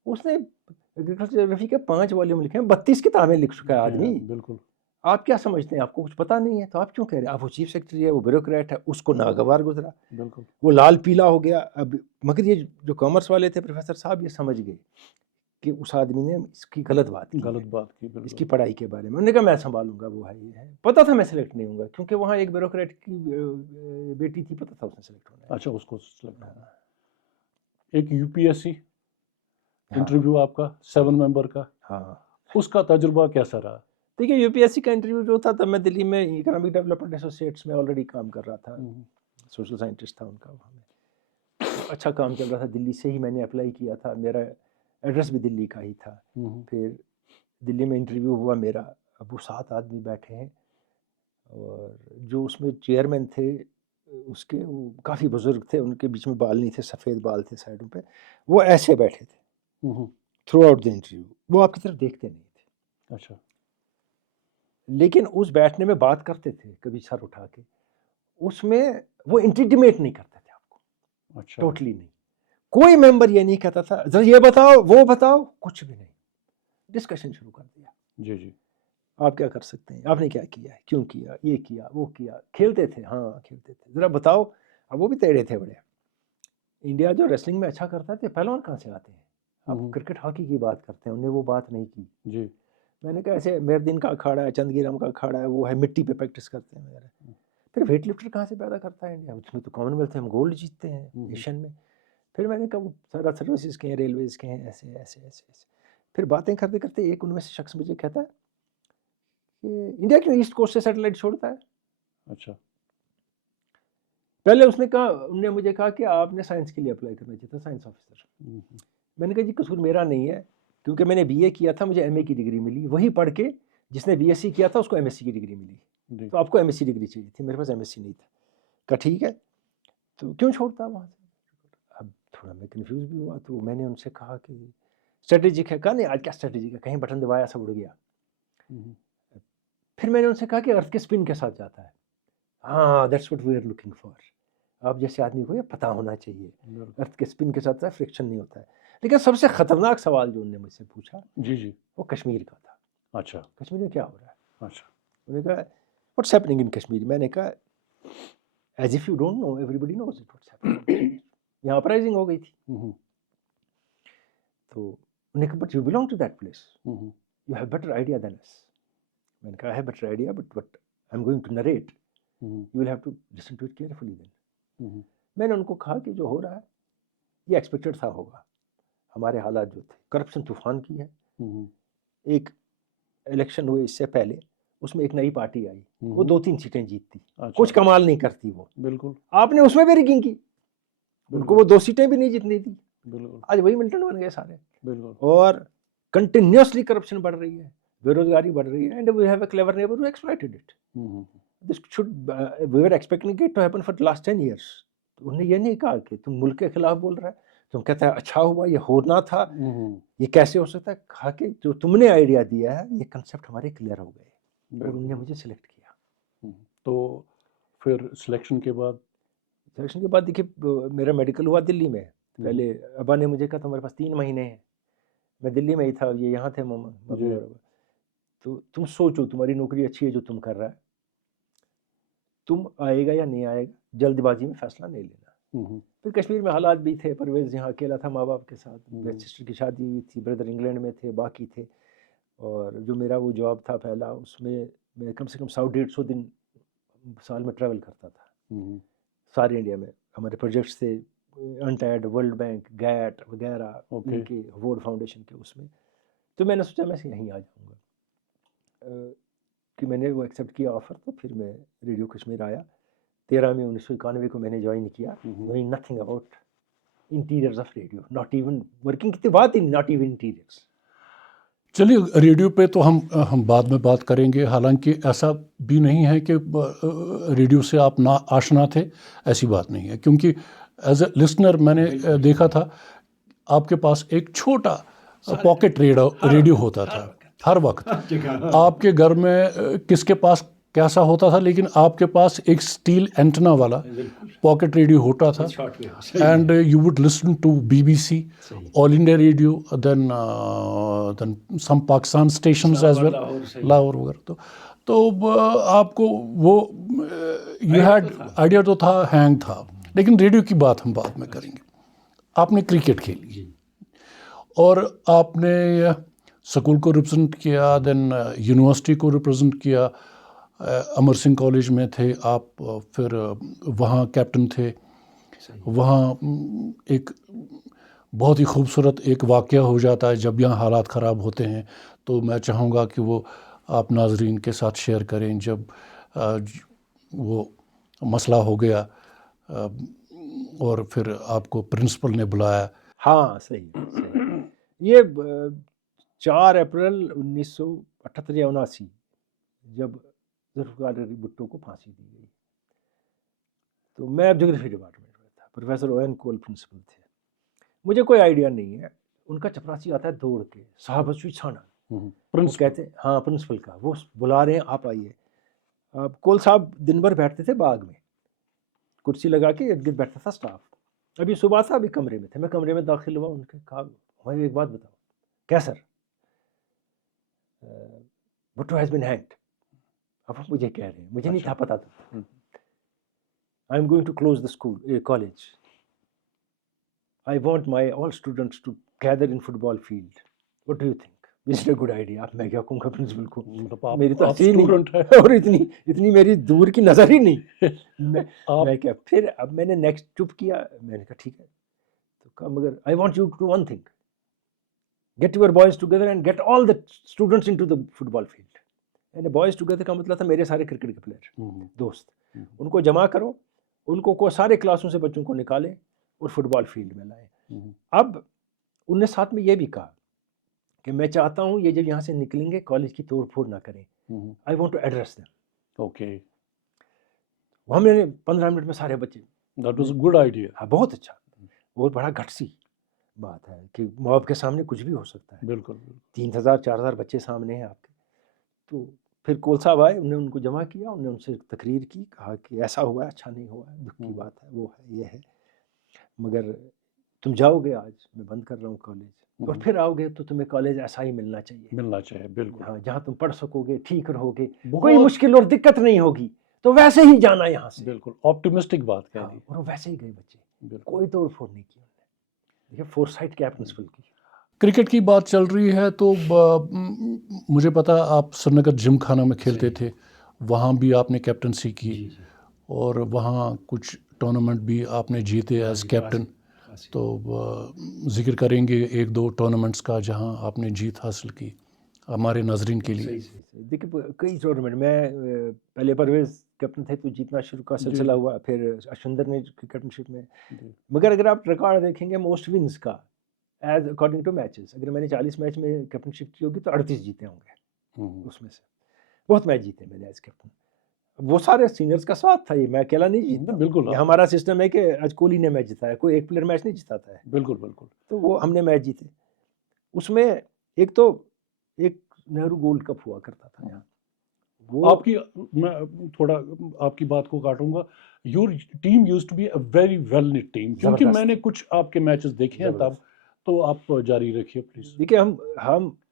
اس نے ایگریکلچر جغرافی کے 5 والیوم لکھے ہیں، 32 کتابیں لکھ چکا ہے آدمی. بالکل. آپ کیا سمجھتے ہیں، آپ کو کچھ پتہ نہیں ہے تو آپ کیوں کہہ رہے ہیں. آپ وہ چیف سیکرٹری ہے، وہ بیوروکریٹ ہے، اس کو ناگوار گزرا. بالکل. وہ لال پیلا ہو گیا. اب مگر یہ جو کامرس والے تھے پروفیسر صاحب، یہ سمجھ گئے کہ اس آدمی نے اس کی غلط بات کی، اس کی پڑھائی کے بارے میں. انہوں نے کہا میں سنبھالوں گا، وہ ہے یہ ہے. پتہ تھا میں سلیکٹ نہیں ہوں گا کیونکہ وہاں ایک بیوروکریٹ کی بیٹی تھی، پتہ تھا اس نے سلیکٹ ہونا ہے. اچھا اس کو سلیکٹ ہونا. ایک U P S C interview آپ کا 7 ممبر کا، ہاں اس کا تجربہ کیسا رہا؟ دیکھیے یو پی ایس سی کا انٹرویو جو تھا، تب میں دلی میں اکنامک ڈیولپمنٹ ایسوسیٹس میں آلریڈی کام کر رہا تھا. سوشل سائنٹسٹ تھا ان کا. وہاں میں اچھا کام چل رہا تھا. دلی سے ہی میں نے اپلائی کیا تھا، میرا ایڈریس بھی دلی کا ہی تھا. پھر دلی میں انٹرویو ہوا میرا. اب وہ 7 آدمی بیٹھے ہیں اور جو اس میں چیئرمین تھے اس کے وہ کافی بزرگ تھے، ان کے بیچ میں بال نہیں تھے، سفید بال تھے سائڈوں پہ. وہ ایسے بیٹھے تھے تھرو آؤٹ دا انٹرویو. وہ آپ کی طرف دیکھتے نہیں تھے. اچھا. لیکن اس بیٹھنے میں بات کرتے تھے کبھی سر اٹھا کے. اس میں وہ انٹیمیٹ نہیں کرتے تھے آپ کو. اچھا. ٹوٹلی نہیں. کوئی ممبر یہ نہیں کہتا تھا ذرا یہ بتاؤ وہ بتاؤ، کچھ بھی نہیں. ڈسکشن شروع کر دیا. جی جی. آپ کیا کر سکتے ہیں، آپ نے کیا کیا ہے، کیوں کیا، یہ کیا وہ کیا. کھیلتے تھے، ہاں کھیلتے تھے. ذرا بتاؤ. اب وہ بھی تیڑے تھے بڑے. انڈیا جو ریسلنگ میں اچھا کرتا ہے تو پہلوان کہاں سے آتے ہیں. آپ کرکٹ ہاکی کی بات کرتے ہیں، انہوں نے وہ بات نہیں کی. جی. میں نے کہا ایسے مہردین کا اکھاڑا ہے، چند گیرم کا اکھاڑا ہے، وہ ہے مٹی پہ پریکٹس کرتے ہیں وغیرہ. پھر ویٹ لفٹر کہاں سے پیدا کرتا ہے انڈیا؟ اس میں تو کامن ویلتھ ہے، ہم گولڈ جیتتے ہیں ایشین میں. پھر میں نے کہا وہ سارا سروسز کے ہیں، ریلویز کے ہیں، ایسے ایسے ایسے ایسے. پھر باتیں کرتے کرتے ایک ان میں سے شخص مجھے کہتا ہے کہ انڈیا کیوں ایسٹ کوسٹ سے سیٹلائٹ چھوڑتا ہے. اچھا. پہلے انہوں نے مجھے کہا کہ آپ نے سائنس کے لیے اپلائی کرنا چاہیے تھا، سائنس آفیسر. میں نے کہا جی قصور میرا نہیں ہے، کیونکہ میں نے بی اے کیا تھا، مجھے ایم اے کی ڈگری ملی. وہی پڑھ کے جس نے بی ایس سی کیا تھا اس کو ایم ایس سی کی ڈگری ملی. تو آپ کو ایم ایس سی ڈگری چاہیے تھی، میرے پاس ایم ایس سی نہیں تھا. کہا ٹھیک ہے تو کیوں چھوڑتا وہاں سے. اب تھوڑا میں کنفیوز بھی ہوا تو میں نے ان سے کہا کہ اسٹریٹجک ہے. کہا نہیں آج کیا اسٹریٹجک ہے، کہیں بٹن دبایا سب اڑ گیا. پھر میں نے ان سے کہا کہ ارتھ کے اسپن کے ساتھ جاتا ہے. ہاں that's what we are looking for. آپ جیسے آدمی کو یہ پتہ ہونا چاہیے ارتھ کے اسپن کے ساتھ فرکشن نہیں ہوتا ہے. لیکن سب سے خطرناک سوال جو انہوں نے مجھ سے پوچھا جی جی وہ کشمیر کا تھا. اچھا. کشمیر میں کیا ہو رہا ہے. اچھا. انہوں نے کہا واٹس ہیپننگ ان کشمیر. میں نے کہا as if you don't know everybody knows it what's happening. یہاں اپرائزنگ ہو گئی تھی. تو انہوں نے کہا but you belong to that place, you have better idea than us. میں نے کہا I have better idea but I am going to narrate, you will have to listen to it carefully then. میں نے ان کو کہا کہ جو ہو رہا ہے یہ ایکسپیکٹڈ تھا ہوگا. ہمارے حالات جو تھے، کرپشن طوفان کی ہے. ایک الیکشن ہوئے اس سے پہلے، اس میں ایک نئی پارٹی آئی، وہ 2-3 سیٹیں جیتتی. کچھ کمال نہیں کرتی وہ. بالکل. آپ نے اس میں بھی ریگنگ کی، ان کو وہ 2 سیٹیں بھی نہیں جیتنی تھی. بالکل. آج وہی ملٹن بن گئے سارے. بالکل. اور کنٹینیوسلی کرپشن بڑھ رہی ہے، بے روزگاری بڑھ رہی ہے. And we have a clever neighbour who exploited it. This should we were expecting it to happen for last 10 years. انہوں نے یہ نہیں کہا کہ تم ملک کے خلاف بول رہا ہے، تم کہتا ہے اچھا ہوا یہ ہونا تھا، یہ کیسے ہو سکتا ہے. کہا کہ جو تم نے آئیڈیا دیا ہے یہ کنسیپٹ ہمارے کلیئر ہو گئے اور انہوں نے مجھے سلیکٹ کیا. تو پھر سلیکشن کے بعد دیکھیے میرا میڈیکل ہوا دلی میں. پہلے ابا نے مجھے کہا تمہارے پاس 3 مہینے ہیں. میں دلی میں ہی تھا، یہ یہاں تھے ماما ممی اور ابا. تو تم سوچو تمہاری نوکری اچھی ہے جو تم کر رہا ہے، تم آئے گا یا نہیں آئے گا، جلد بازی میں فیصلہ نہیں لینا. پھر کشمیر میں حالات بھی تھے، پرویز یہاں اکیلا تھا ماں باپ کے ساتھ، سسٹر کی شادی ہوئی تھی، بردر انگلینڈ میں تھے، باقی تھے، اور جو میرا وہ جاب تھا پہلا، اس میں میں کم سے کم 100-150 دن سال میں ٹریول کرتا تھا سارے انڈیا میں. ہمارے پروجیکٹس تھے انٹیڈ، ورلڈ بینک، گیٹ وغیرہ، ان کے وورڈ فاؤنڈیشن کے. اس میں تو میں نے سوچا میں سے یہیں آ جاؤں گا، کہ میں نے وہ ایکسیپٹ کیا آفر. تو پھر میں ریڈیو کشمیر آیا 13 میں 1991 کو میں نے جوائن کیا، knowing nothing about interiors of radio, not even working کی بات ہی، ناٹ ایون انٹیریئرز. چلیے ریڈیو پہ تو ہم بعد میں بات کریں گے، حالانکہ ایسا بھی نہیں ہے کہ ریڈیو سے آپ نا آشنا تھے، ایسی بات نہیں ہے، کیونکہ ایز اے لسنر میں نے دیکھا تھا آپ کے پاس ایک چھوٹا پاکٹ ریڈیو ہوتا تھا ہر وقت. آپ کے گھر میں کس کے پاس کیسا ہوتا تھا، لیکن آپ کے پاس ایک اسٹیل اینٹنا والا پاکٹ ریڈیو ہوتا تھا. And you would listen to BBC, all India radio, then some Pakistan stations as well, Lahore وغیرہ. تو آپ کو وہ یو ہیڈ آئیڈیا تو تھا، ہینگ تھا. لیکن ریڈیو کی بات ہم بعد میں کریں گے. آپ نے کرکٹ کھیلی اور آپ نے سکول کو ریپرزینٹ کیا، دین یونیورسٹی کو ریپرزینٹ کیا. امر سنگھ کالج میں تھے آپ، پھر وہاں کیپٹن تھے. وہاں ایک بہت ہی خوبصورت ایک واقعہ ہو جاتا ہے جب یہاں حالات خراب ہوتے ہیں، تو میں چاہوں گا کہ وہ آپ ناظرین کے ساتھ شیئر کریں. جب وہ مسئلہ ہو گیا اور پھر آپ کو پرنسپل نے بلایا. ہاں صحیح. یہ 4 اپریل 1978 یا 79 جب ذوالفقار علی بھٹو کو پھانسی دی گئی، تو میں اب جغرافی ڈپارٹمنٹ میں تھا، پروفیسر او این کول پرنسپل تھے. مجھے کوئی آئیڈیا نہیں ہے، ان کا چپراسی آتا ہے دوڑ کے، صاحب چھانا وہ کہتے ہیں، ہاں پرنسپل کا، وہ بلا رہے ہیں آپ آئیے. کول صاحب دن بھر بیٹھتے تھے باغ میں، کرسی لگا کے ارد گرد بیٹھتا تھا اسٹاف. ابھی صبح تھا، ابھی کمرے میں تھے، میں کمرے میں داخل ہوا، ان کے کہا بھائی ایک بات بتاؤ. کیا sir? Bhutto has been hanged. اب مجھے کہہ رہے ہیں، مجھے نہیں تھا پتا تھا. I am going to close the school college. I want my all students to gather in football field. What do you think? Is it a good idea? اب میں کیا کہوں گا پرنسپل کو، میری تو اچھی نہیں اور اتنی میری دور کی نظر ہی نہیں. میں کیا پھر اب میں نے نیکسٹ چپ کیا، میں نے کہا ٹھیک ہے. تو کہا مگر I want you to do one thing. Get your boys together and get all the students into the football field. یعنی boys together کا مطلب تھا میرے سارے کرکٹ کے پلیئر دوست، ان کو جمع کرو، ان کو سارے کلاسوں سے بچوں کو نکالے اور فٹ بال فیلڈ میں لائے. اب ان نے ساتھ میں یہ بھی کہا کہ میں چاہتا ہوں یہ جب یہاں سے نکلیں گے کالج کی توڑ پھوڑ نہ کریں. I want to address them. Okay. ہم نے 15 منٹ میں سارے بچے. That was a good idea. ہاں بہت اچھا، بہت بڑا گھٹسی بات ہے کہ موب کے سامنے کچھ بھی ہو سکتا ہے. بالکل. 3000-4000 بچے سامنے ہیں آپ کے. تو پھر کول صاحب آئے، انہوں نے ان کو جمع کیا، انہوں نے ان سے تقریر کی، کہا کہ ایسا ہوا ہے، اچھا نہیں ہوا ہے، دکھ کی بات ہے، وہ ہے، یہ ہے، مگر تم جاؤ گے، آج میں بند کر رہا ہوں کالج، اور پھر آؤ گے تو تمہیں کالج ایسا ہی ملنا چاہیے. بالکل. ہاں جہاں تم پڑھ سکو گے، ٹھیک رہو گے، کوئی مشکل اور دقت نہیں ہوگی، تو ویسے ہی جانا یہاں سے. بالکل آپٹیمسٹک بات کہہ دی. اور وہ ویسے ہی گئے بچے، کوئی توڑ پھوڑ نہیں کی. دیکھیے فورسائٹ کیا پرنسپل کی. کرکٹ کی بات چل رہی ہے تو مجھے پتا آپ سری نگر جم خانہ میں کھیلتے تھے، وہاں بھی آپ نے کیپٹنسی کی، اور وہاں کچھ ٹورنامنٹ بھی آپ نے جیتے ایز کیپٹن. تو ذکر کریں گے 1-2 ٹورنامنٹس کا جہاں آپ نے جیت حاصل کی ہمارے ناظرین کے لیے. دیکھیے کئی ٹورنامنٹ میں پہلے پرویز کیپٹن تھے تو جیتنا شروع کا سلسلہ ہوا، پھر اشوندر نے کیپٹنشپ میں. مگر اگر آپ ریکارڈ دیکھیں گے موسٹ ونس کا ایز اکارڈنگ ٹو میچز، اگر میں نے 40 میچ میں کیپٹنشپ کی ہوگی تو 38 جیتے ہوں گے. اس میں سے بہت میچ جیتے میں نے ایز کیپٹن. وہ سارے سینئرز کا ساتھ تھا، یہ میں اکیلا نہیں جیتا. بالکل. ہمارا سسٹم ہے کہ آج کوہلی نے میچ جتایا، کوئی ایک پلیئر میچ نہیں جتاتا ہے. بالکل بالکل. تو وہ ہم نے میچ جیتے. اس میں ایک تو ایک نہرو گولڈ کپ ہوا کرتا تھا یہاں. وہ آپ کی، میں تھوڑا آپ کی بات کو کاٹوں گا. Your team used to be a very well knit team, کیونکہ میں نے کچھ آپ کے میچز دیکھے ہیں تب. تو آپ جاری رکھیے پلیز. دیکھیے ہم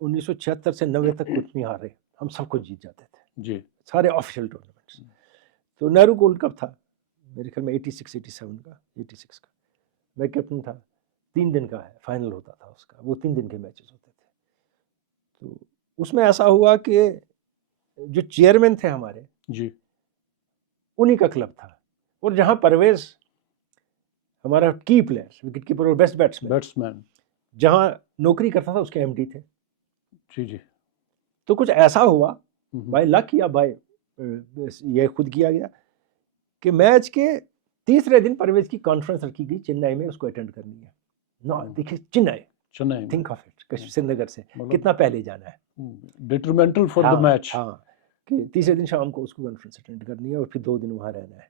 1976 سے 90 تک کچھ نہیں ہارے، ہم سب کچھ جیت جاتے تھے. جی. سارے آفیشیل ٹورنامنٹس. تو نہرو گولڈ کپ تھا میرے خیال میں 86 کا میں کیپٹن تھا. 3 دن کا ہے فائنل ہوتا تھا اس کا, وہ 3 دن کے میچز ہوتے تھے. تو اس میں ایسا ہوا کہ جو چیئرمین تھے ہمارے جی انہی کا کلب تھا, اور جہاں پرویز ہمارا کی پلیئر وکٹ کیپر اور بیسٹ بیٹسمین جہاں نوکری کرتا تھا اس کے ایم ڈی تھے. جی جی. تو کچھ ایسا ہوا بائی لک یا بائی یہ خود کیا گیا کہ میچ کے تیسرے دن پرویز کی کانفرنس رکھی گئی چنئی میں, اس کو اٹینڈ کرنی ہے. نا دیکھیے چنئی تھنک آف اٹ, سری نگر سے کتنا پہلے جانا ہے, ڈیٹرمنٹل فار دا میچ. ہاں کہ تیسرے دن شام کو اس کو کانفرنس اٹینڈ کرنی ہے اور پھر 2 دن وہاں رہنا ہے.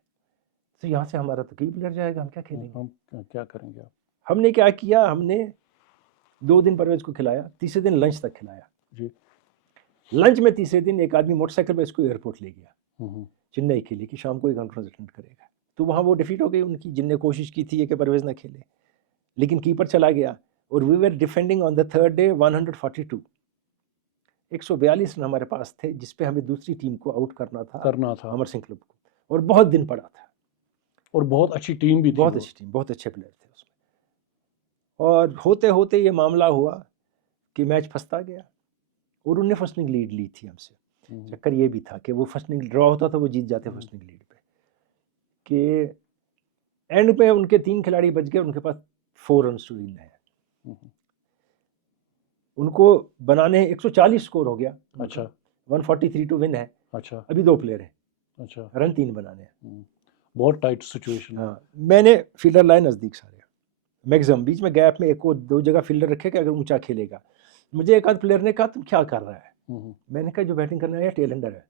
تو یہاں سے ہمارا تو کی پلیئر جائے گا, ہم کیا کھیلیں گے, ہم کیا کریں گے. ہم نے کیا کیا, ہم نے 2 دن پرویز کو کھلایا, تیسرے دن لنچ تک کھلایا. جی لنچ میں تیسرے دن ایک آدمی موٹر سائیکل پہ اس کو ایئرپورٹ لے گیا چنئی کے لیے کہ شام کو یہ کانفرنس اٹینڈ کرے گا. تو وہاں وہ ڈیفیٹ ہو گئی ان کی, جن نے کوشش کی تھی کہ پرویز نہ کھیلے, لیکن کیپر چلا گیا. اور we were defending on the third day 142 142 run ہمارے پاس تھے, جس پہ ہمیں دوسری ٹیم کو آؤٹ کرنا تھا امر سنگھ کلب کو, اور بہت دن پڑا تھا. اور بہت اچھی ٹیم بھی تھی, بہت اچھی ٹیم, بہت اچھے پلیئر تھے اس میں. اور ہوتے ہوتے یہ معاملہ ہوا کہ میچ پھنستا گیا, اور انہوں نے فرسٹ اننگ لیڈ لی تھی ہم سے. چکر یہ بھی تھا کہ وہ فرسٹ اننگ ڈرا ہوتا تھا وہ جیت جاتے فرسٹ اننگ لیڈ پہ, کہ اینڈ پہ ان کے 3 کھلاڑی بچ گئے, ان کے پاس 4 رنس ٹو ون ہے. ان کو بنانے 140 سکور ہو گیا. اچھا 143 ٹو ون ہے. اچھا ابھی 2 پلیئر ہیں. اچھا رن 3 بنانے ہیں. بہت ٹائٹ سچویشن. ہاں میں نے فیلڈر لائن نزدیک سارے میگزم بیچ میں گیپ میں 1 اور 2 جگہ فیلڈر رکھے کہ اگر اونچا کھیلے گا. مجھے ایک آدھ پلیئر نے کہا تم کیا کر رہا ہے, میں نے کہا جو بیٹنگ کرنا ہے ٹیل اینڈر ہے.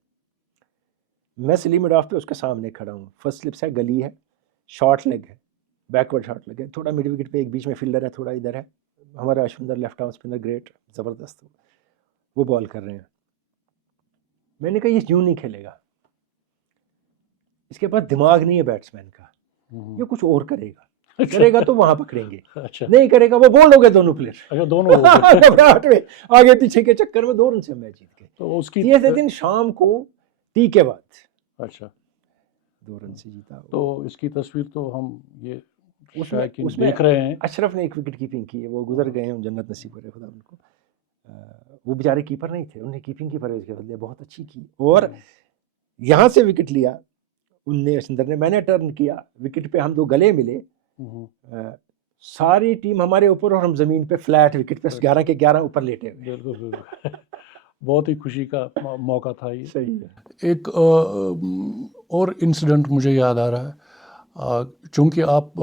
میں سلیم مڈ آف پہ اس کے سامنے کھڑا ہوں, فرسٹ سلپس ہے, گلی ہے, شارٹ لیگ ہے, بیکورڈ شارٹ لیگ ہے, تھوڑا مڈ وکٹ پہ ایک بیچ میں فیلڈر ہے, تھوڑا ادھر ہے. ہمارا اشوندر لیفٹ آرم اسپنر گریٹ زبردست, وہ بال کر رہے ہیں. میں نے کہا یہ یوں نہیں کھیلے گا, اس کے پاس دماغ نہیں ہے بیٹسمین کا, یہ کچھ اور کرے گا. کرے گا تو وہاں پکڑیں گے, نہیں کرے گا وہ بولڈ ہو گئے دونوں پلیئر. گھبراہٹ میں آگے پیچھے کے چکر میں 2 رن سے میچ جیت گئے. تو اس کی تیسرے دن شام کو ٹی کے بعد اچھا 2 رن سے جیتا. تو اس کی تصویر تو ہم یہ اس میں دیکھ رہے ہیں. اشرف نے ایک وکٹ کیپنگ کی ہے, وہ گزر گئے ہیں, جنت نصیب کرے خدا ان کو. وہ بیچارے کیپر نہیں تھے, انہوں نے کیپنگ کی پرویز کے بدلے بہت اچھی کی, اور یہاں سے وکٹ لیا ان نے, اشندر نے, میں نے ٹرن کیا, وکٹ پہ ہم 2 گلے ملے. ساری ٹیم ہمارے اوپر اور ہم زمین پہ فلیٹ وکٹ پہ 11 کے 11 اوپر لیٹے ہوئے. بالکل بہت ہی خوشی کا موقع تھا یہ. صحیح ہے. ایک اور انسیڈنٹ مجھے یاد آ رہا ہے, چونکہ آپ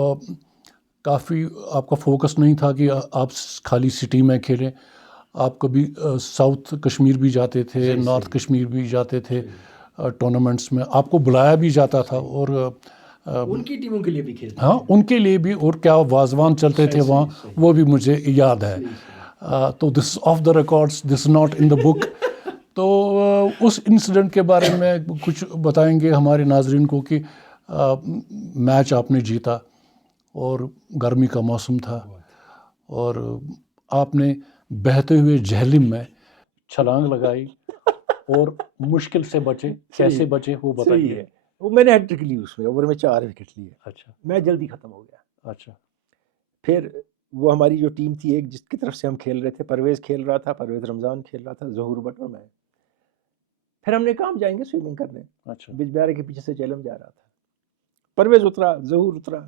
کافی آپ کا فوکس نہیں تھا کہ آپ خالی سٹی میں کھیلیں, آپ کبھی ساؤتھ کشمیر بھی جاتے تھے, نارتھ کشمیر بھی جاتے تھے ٹورنامنٹس میں, آپ کو بلایا بھی جاتا تھا, اور ان کی ٹیموں کے لیے بھی کھیلتے. ہاں ان کے لیے بھی, اور کیا واضوان چلتے تھے وہاں, وہ بھی مجھے یاد ہے. تو this off the records, this not in the book. تو اس انسیڈنٹ کے بارے میں کچھ بتائیں گے ہمارے ناظرین کو کہ میچ آپ نے جیتا اور گرمی کا موسم تھا, اور آپ نے بہتے ہوئے جہلم میں چھلانگ لگائی اور مشکل سے بچے. کیسے بچے وہ بتائیے. وہ میں نے ہیٹ ٹرک لی, اس میں اوور میں 4 وکٹ لیے. اچھا میں جلدی ختم ہو گیا. اچھا. پھر وہ ہماری جو ٹیم تھی ایک, جس کی طرف سے ہم کھیل رہے تھے, پرویز کھیل رہا تھا, پرویز رمضان کھیل رہا تھا, ظہور بٹ اور میں. پھر ہم نے کہا ہم جائیں گے سوئمنگ کرنے. اچھا. بجبیارے کے پیچھے سے چیلم جا رہا تھا. پرویز اترا, ظہور اترا.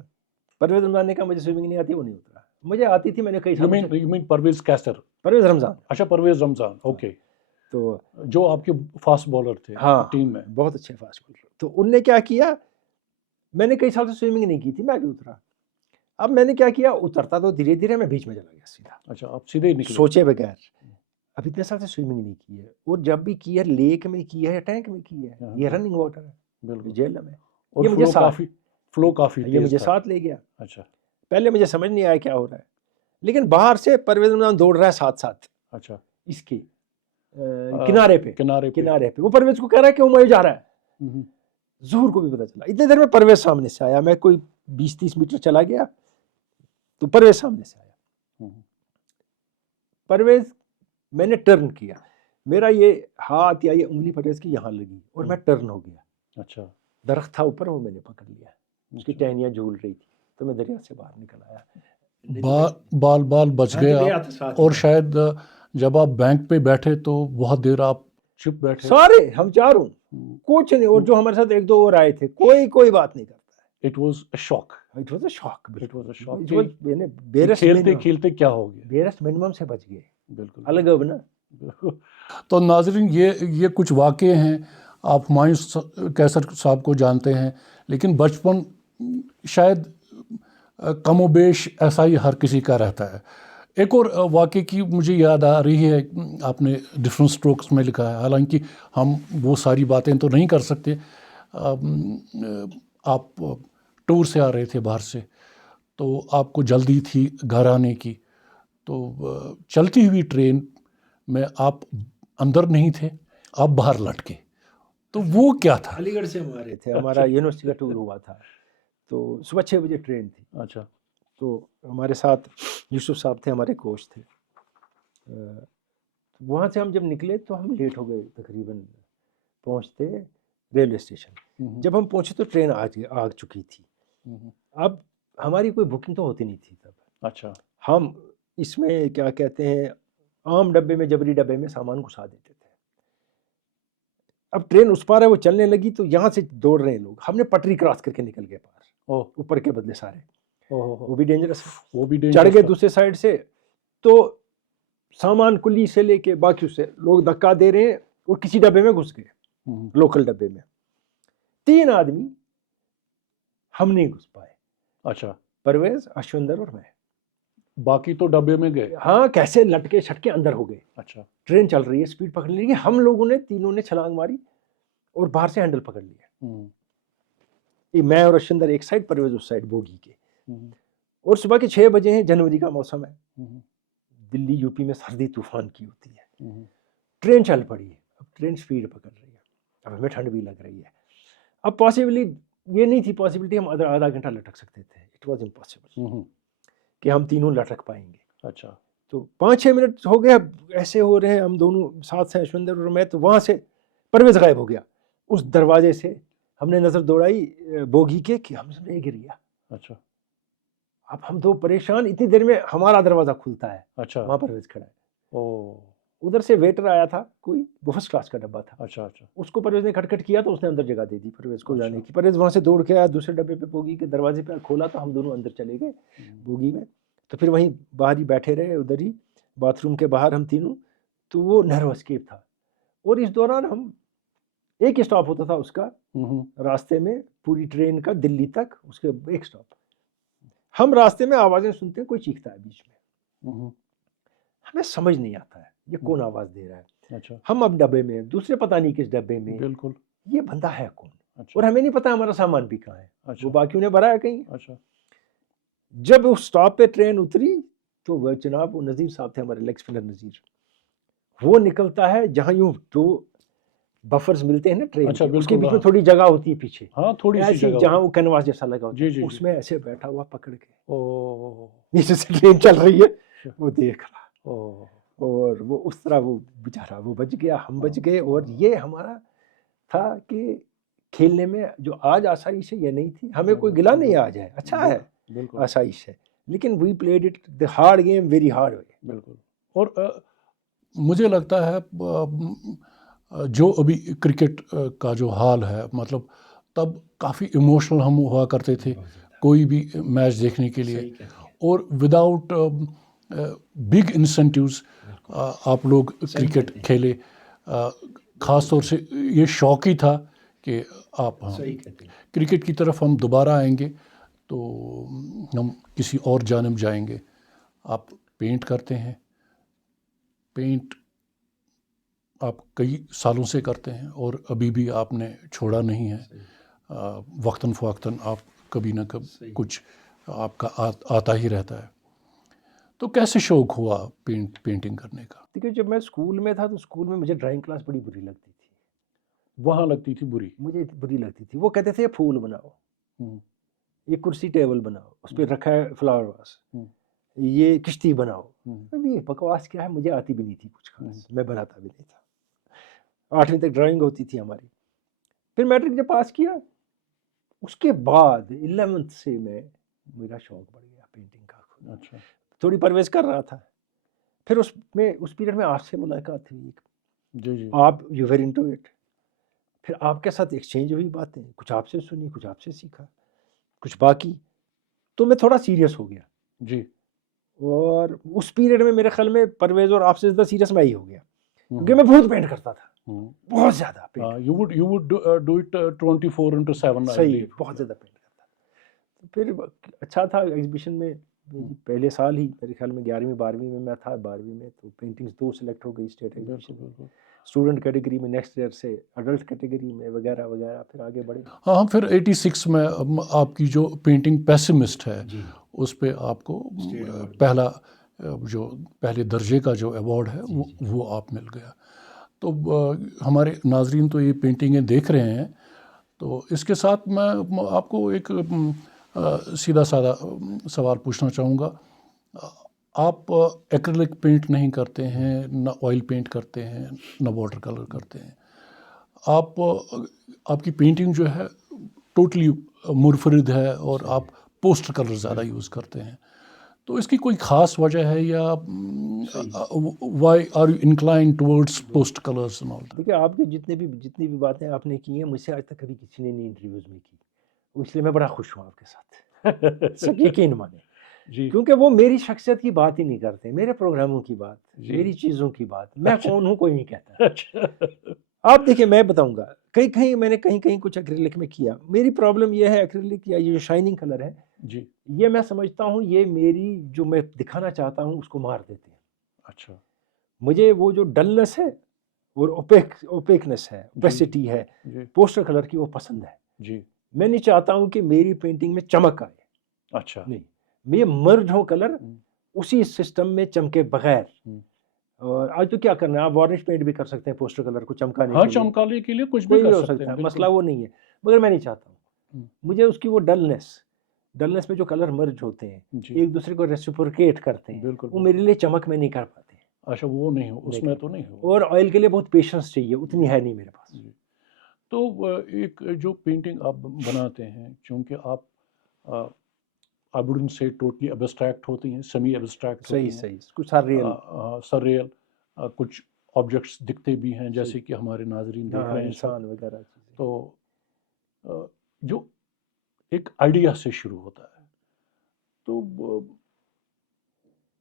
پرویز رمضان نے کہا مجھے سوئمنگ نہیں آتی, وہ نہیں اترا. مجھے آتی تھی, میں نے کہی تھی. پرویز کیسر؟ پرویز رمضان. اچھا پرویز رمضان, اوکے. تو جو آپ کے فاسٹ بالر تھے ٹیم میں, بہت اچھے فاسٹ بالر. تو ان نے کیا کیا, میں نے کئی سال سے سوئمنگ نہیں کی تھی, میں بھی اترا. اب میں نے کیا کیا, اترتا تو دھیرے دھیرے, میں بیچ میں چلا گیا سیدھا. اچھا آپ سیدھے نکلے سوچے بغیر. اب اتنے سال سے سوئمنگ نہیں کی ہے, اور جب بھی کی ہے لیک میں کی ہے, ٹینک میں کی ہے, یہ رننگ واٹر ہے. بالکل جیل میں. اور یہ مجھے فلو کافی یہ مجھے ساتھ لے گیا. اچھا. پہلے مجھے سمجھ نہیں آیا کیا ہو رہا ہے, لیکن باہر سے پرویز رمضان دوڑ رہا ہے ساتھ ساتھ. اچھا. اس کی کنارے پہ وہ پرویز کو کہہ رہا ہے کہ وہ جا رہا ہے. ظہور کو بھی پتا چلا. اتنے دیر میں پرویز سامنے سے آیا, میں کوئی 20-30 میٹر چلا گیا تو پرویز سامنے سے آیا. پرویز, میں نے ٹرن کیا, میرا یہ ہاتھ یا یہ انگلی پرویز کی یہاں لگی اور میں ٹرن ہو گیا. اچھا. درخت تھا اوپر, وہ میں نے پکڑ لیا. اس کی ٹہنیاں جھول رہی تھی تو میں دریا سے باہر نکل آیا. بال بچ گئے آپ. اور شاید جب آپ بینک پہ بیٹھے تو بہت دیر آپ چپ بیٹھے. سارے ہم چاروں کچھ نہیں, اور جو ہمارے ساتھ ایک دو اور آئے تھے کوئی بات نہیں کرتا. It was a shock. It was a shock. It was a shock. کھیلتے کھیلتے کیا ہو گیا. بیرسٹ منیمم سے بچ گئے. بالکل الگ اب نا. تو ناظرین یہ کچھ واقعے ہیں. آپ ہمایوں کیسر صاحب کو جانتے ہیں, لیکن بچپن شاید کم و بیش ایسا ہی ہر کسی کا رہتا ہے. ایک اور واقعے کی مجھے یاد آ رہی ہے, آپ نے ڈفرنٹ اسٹروکس میں لکھا ہے, حالانکہ ہم وہ ساری باتیں تو نہیں کر سکتے. آپ ٹور سے آ رہے تھے باہر سے, تو آپ کو جلدی تھی گھر آنے کی, تو چلتی ہوئی ٹرین میں آپ اندر نہیں تھے, آپ باہر لٹکے. تو وہ کیا تھا؟ علی گڑھ سے ہم آ رہے تھے, ہمارا یونیورسٹی کا ٹور ہوا تھا, تو صبح 6 بجے ٹرین تھی. اچھا. تو ہمارے ساتھ یوسف صاحب تھے, ہمارے کوچ تھے. وہاں سے ہم جب نکلے تو ہم لیٹ ہو گئے تقریباً پہنچتے ریلوے اسٹیشن. جب ہم پہنچے تو ٹرین آ چکی تھی. اب ہماری کوئی بکنگ تو ہوتی نہیں تھی تب. اچھا. ہم اس میں کیا کہتے ہیں, عام ڈبے میں, جبری ڈبے میں سامان گھسا دیتے تھے. اب ٹرین اس پار ہے, وہ چلنے لگی تو یہاں سے دوڑ رہے ہیں لوگ, ہم نے پٹری کراس کر کے نکل گئے پار, اوپر کے بدلے سارے. وہ بھی ڈینجرس ہے. وہ بھی چڑھ گئے دوسرے سائڈ سے, تو سامان کلی سے لے کے باقی سے لوگ دھکا دے رہے ہیں, اور کسی ڈبے میں گھس گئے, لوکل ڈبے میں. 3 آدمی ہم نہیں گھس پائے. اچھا. پرویز, اشوندر اور میں. باقی تو ڈبے میں گئے. ہاں, کیسے لٹکے چھٹکے اندر ہو گئے. اچھا. ٹرین چل رہی ہے, اسپیڈ پکڑ لی, ہم لوگوں نے تینوں نے چھلانگ ماری اور باہر سے ہینڈل پکڑ لیا. میں اور اشوندر ایک سائڈ, پرویز اس سائڈ بوگی کے. اور صبح کے 6 بجے ہیں, جنوری کا موسم ہے, دلی یو پی میں سردی طوفان کی ہوتی ہے. ٹرین چل پڑی ہے, اب ٹرین سپیڈ پکڑ رہی ہے, اب ہمیں ٹھنڈ بھی لگ رہی ہے. اب پاسبلی یہ نہیں تھی پاسبلٹی ہم آدھا گھنٹہ لٹک سکتے تھے. اٹ واز امپاسبل کہ ہم تینوں لٹک پائیں گے. اچھا. تو 5-6 منٹ ہو گئے, اب ایسے ہو رہے ہیں, ہم دونوں ساتھ سے, اشوندر اور میں. تو وہاں سے پرویز غائب ہو گیا. اس دروازے سے ہم نے نظر دوڑائی بوگی کے, کہ ہم سے گر گیا. اچھا. اب ہم دو پریشان, اتنی دیر میں ہمارا دروازہ کھلتا ہے. اچھا. وہاں پرویز کھڑا ہے. ادھر سے ویٹر آیا تھا, کوئی فرسٹ کلاس کا ڈبہ تھا. اچھا. اچھا. اس کو پرویز نے کھٹکھٹ کیا تو اس نے اندر جگہ دے دی پرویز کو جانے کی. پرویز وہاں سے دوڑ کے آیا, دوسرے ڈبے پہ بوگی کے دروازے پہ کھولا, تو ہم دونوں اندر چلے گئے بوگی میں. تو پھر وہیں باہر ہی بیٹھے رہے, ادھر ہی باتھ روم کے باہر ہم تینوں. تو وہ نیرو اسکیپ تھا. اور اس دوران ہم ایک اسٹاپ ہوتا تھا اس کا راستے میں, پوری ٹرین کا دلی تک, اس کے ایک اسٹاپ. ہم راستے میں آوازیں سنتے ہیں, کوئی چیختا ہے بیچ میں, ہمیں سمجھ نہیں آتا ہے یہ کون آواز دے رہا ہے. اچھا. ہم اب ڈبے میں, دوسرے پتہ نہیں کس ڈبے میں, بالکل یہ بندہ ہے کون. اور ہمیں نہیں پتا ہمارا سامان بھی کہاں ہے, وہ باقیوں نے بھرا ہے کہیں. اچھا. جب اس اسٹاپ پہ ٹرین اتری تو وہ جناب, وہ نذیر صاحب تھے ہمارے, لیگ اسپنر نذیر, وہ نکلتا ہے جہاں یوں تو بفرز ملتے ہیں نا ٹرین کے, اس کے بیچ میں تھوڑی جگہ ہوتی ہے پیچھے, ہاں تھوڑی سی جگہ جہاں وہ کینواس جیسا لگا ہوتا ہے, اس میں ایسے بیٹھا ہوا پکڑ کے, نیچے سے ٹرین چل رہی ہے, وہ دیکھ رہا. اور وہ اس طرح, وہ بیچارہ وہ بچ گیا, ہم بچ گئے. اور یہ ہمارا تھا کہ کھیلنے میں جو آج آسائش ہے یہ نہیں تھی. ہمیں کوئی گلا نہیں آج ہے, اچھا ہے, آسائش ہے, لیکن we played it the hard game very hard way. بالکل. اور مجھے لگتا ہے جو ابھی کرکٹ کا جو حال ہے, مطلب تب کافی ایموشنل ہم ہوا کرتے تھے کوئی بھی میچ دیکھنے کے لیے, اور وداؤٹ بگ انسینٹیوز آپ لوگ کرکٹ کھیلے. خاص طور سے یہ شوق ہی تھا کہ آپ کرکٹ کی طرف ہم دوبارہ آئیں گے تو ہم کسی اور جانب جائیں گے. آپ پینٹ کرتے ہیں, پینٹ آپ کئی سالوں سے کرتے ہیں اور ابھی بھی آپ نے چھوڑا نہیں ہے. وقتاً فوقتاً آپ کبھی نہ کبھی کچھ آپ کا آتا ہی رہتا ہے. تو کیسے شوق ہوا پینٹنگ کرنے کا؟ دیکھیے, جب میں اسکول میں تھا تو اسکول میں مجھے ڈرائنگ کلاس بڑی بری لگتی تھی. وہاں لگتی تھی بری؟ مجھے بری لگتی تھی. وہ کہتے تھے پھول بناؤ, یہ کرسی ٹیبل بناؤ, اس پہ رکھا ہے فلاور واس, یہ کشتی بناؤ. یہ بکواس کیا ہے, مجھے آتی بھی نہیں تھی کچھ خاص, میں بناتا بھی نہیں تھا. 8ویں تک ڈرائنگ ہوتی تھی ہماری. پھر میٹرک جب پاس کیا اس کے بعد 11th سے میرا شوق بڑھ گیا پینٹنگ کا. اچھا. تھوڑی پرویز کر رہا تھا. پھر اس پیریڈ میں آپ سے ملاقات ہوئی. جی. آپ یو ویئر انٹو اٹ. پھر آپ کے ساتھ ایکسچینج ہوئی باتیں, کچھ آپ سے سنی, کچھ آپ سے سیکھا, کچھ باقی. تو میں تھوڑا سیریس ہو گیا. جی. اور اس پیریڈ میں میرے خیال میں پرویز اور آپ سے زیادہ سیریس میں ہی ہو گیا, کیونکہ میں بہت پینٹ کرتا تھا, بہت زیادہ pant. You would do it 24/7. صحیح, بہت زیادہ پینٹ کرتا تھا. تو پھر اچھا تھا ایگزیبیشن میں. پہلے سال ہی میرے خیال میں 11ویں 12ویں میں تھا. 12ویں میں تو پینٹنگز 2 سلیکٹ ہو گئی اسٹیٹ ایگزیبیشن میں, اسٹوڈنٹ کیٹیگری میں, نیکسٹ ایئر سے ایڈلٹ کیٹیگری میں وغیرہ وغیرہ. پھر آگے بڑھے. ہاں, پھر 86 میں آپ کی جو پینٹنگ پیسمسٹ ہے اس پہ آپ کو پہلے درجے کا جو ایوارڈ ہے وہ آپ مل گیا. تو ہمارے ناظرین تو یہ پینٹنگیں دیکھ رہے ہیں, تو اس کے ساتھ میں آپ کو ایک سیدھا سادہ سوال پوچھنا چاہوں گا. آپ ایکریلک پینٹ نہیں کرتے ہیں, نہ آئل پینٹ کرتے ہیں, نہ واٹر کلر کرتے ہیں. آپ کی پینٹنگ جو ہے ٹوٹلی منفرد ہے, اور آپ پوسٹر کلر زیادہ یوز کرتے ہیں. تو اس کی کوئی خاص وجہ ہے, یا why are you incline towards post colours and all? دیکھیے, آپ کے جتنی بھی باتیں آپ نے کی ہیں, مجھ سے آج تک کبھی کسی نے نہیں انٹرویوز میں کی, اس لیے میں بڑا خوش ہوں آپ کے ساتھ. یقین مانیں, کیونکہ وہ میری شخصیت کی بات ہی نہیں کرتے, میرے پروگراموں کی بات, میری چیزوں کی بات. میں کون ہوں کوئی نہیں کہتا. آپ دیکھیں, میں بتاؤں گا, کہیں میں نے کہیں کچھ ایکریلک میں کیا. میری پرابلم یہ ہے, ایکریلک یا یہ جو شائننگ کلر ہے, یہ میں سمجھتا ہوں یہ میری جو میں دکھانا چاہتا ہوں اس کو مار دیتے ہیں. اچھا. مجھے وہ جو ڈلنس ہے اور اوپیکنس ہے, اوپیسٹی ہے پوسٹر کلر کی, وہ پسند ہے. میں نہیں چاہتا ہوں کہ میری پینٹنگ میں چمک آئے. اچھا. نہیں, میں مرج ہوں کلر اسی سسٹم میں چمکے بغیر. اور آج تو کیا کرنا ہے, آپ وارنش پینٹ بھی کر سکتے ہیں پوسٹر کلر کو چمکانے کے لیے کچھ بھی ہو سکتا ہے, مسئلہ وہ نہیں ہے. مگر میں نہیں چاہتا ہوں, مجھے اس کی وہ ڈلنس میں جو کلر مرج ہوتے ہیں, ایک دوسرے کو ریسپروکیٹ کرتے ہیں, وہ میرے لیے چمک میں نہیں کر پاتے. اچھا, وہ نہیں ہو اس میں تو نہیں ہو. اور آئل کے لیے بہت پیشنس چاہیے, اتنی ہے نہیں میرے پاس. تو ایک جو پینٹنگ آپ بناتے ہیں, چونکہ آپ I wouldn't say totally abstract ہوتی ہیں, سیمی ایبسٹریکٹ ہوتی ہیں. صحیح, کچھ سرریل, کچھ آبجیکٹس دکھتے بھی ہیں, جیسے کہ ہمارے ناظرین دیکھ رہے ہیں, انسان وغیرہ. تو جو ایک آئیڈیا سے شروع ہوتا ہے, تو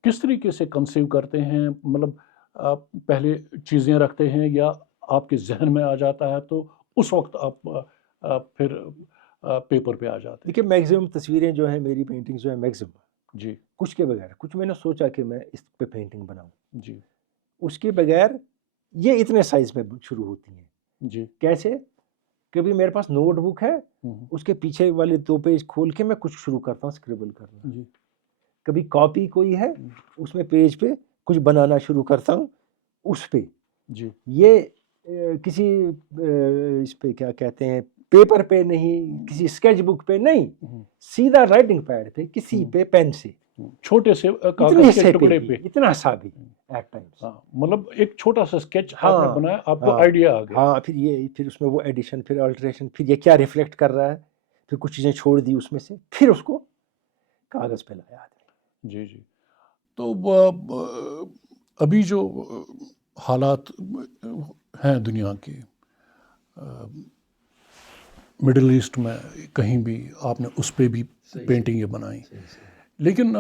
کس طریقے سے کنسیو کرتے ہیں؟ مطلب آپ پہلے چیزیں رکھتے ہیں, یا آپ کے ذہن میں آ جاتا ہے تو اس وقت آپ پھر پیپر پہ آ جاتے ہیں؟ دیکھیے, میگزیمم تصویریں جو ہیں میری پینٹنگز جو ہیں میگزیمم کچھ کے بغیر, کچھ میں نے سوچا کہ میں اس پہ پینٹنگ بناؤں, اس کے بغیر یہ اتنے سائز میں شروع ہوتی ہیں. کیسے؟ کبھی میرے پاس نوٹ بک ہے, اس کے پیچھے والے 2 پیج کھول کے میں کچھ شروع کرتا ہوں اسکریبل کرنا. کبھی کاپی کوئی ہے, اس میں پیج پہ کچھ بنانا شروع کرتا ہوں اس پہ. یہ کسی اس پہ کیا کہتے ہیں, پیپر پہ نہیں, کسی اسکیچ بک پہ نہیں, سیدھا رائٹنگ پیڈ پہ, کسی پہ پین سے, چھوٹے سے کاغذ کے ٹکڑے پہ, اتنا سا بھی ایٹ ٹائمز. مطلب ایک چھوٹا سا اسکیچ آپ نے بنایا, آپ کو آئیڈیا آ گیا. پھر اس میں وہ ایڈیشن, پھر الٹریشن, پھر یہ کیا ریفلیکٹ کر رہا ہے, پھر کچھ چیزیں چھوڑ دی اس میں سے, پھر اس کو کاغذ پہ لایا آدمی. تو ابھی جو حالات ہیں دنیا کے, مڈل ایسٹ میں کہیں بھی آپ نے اس پہ بھی پینٹنگیں بنائیں, لیکن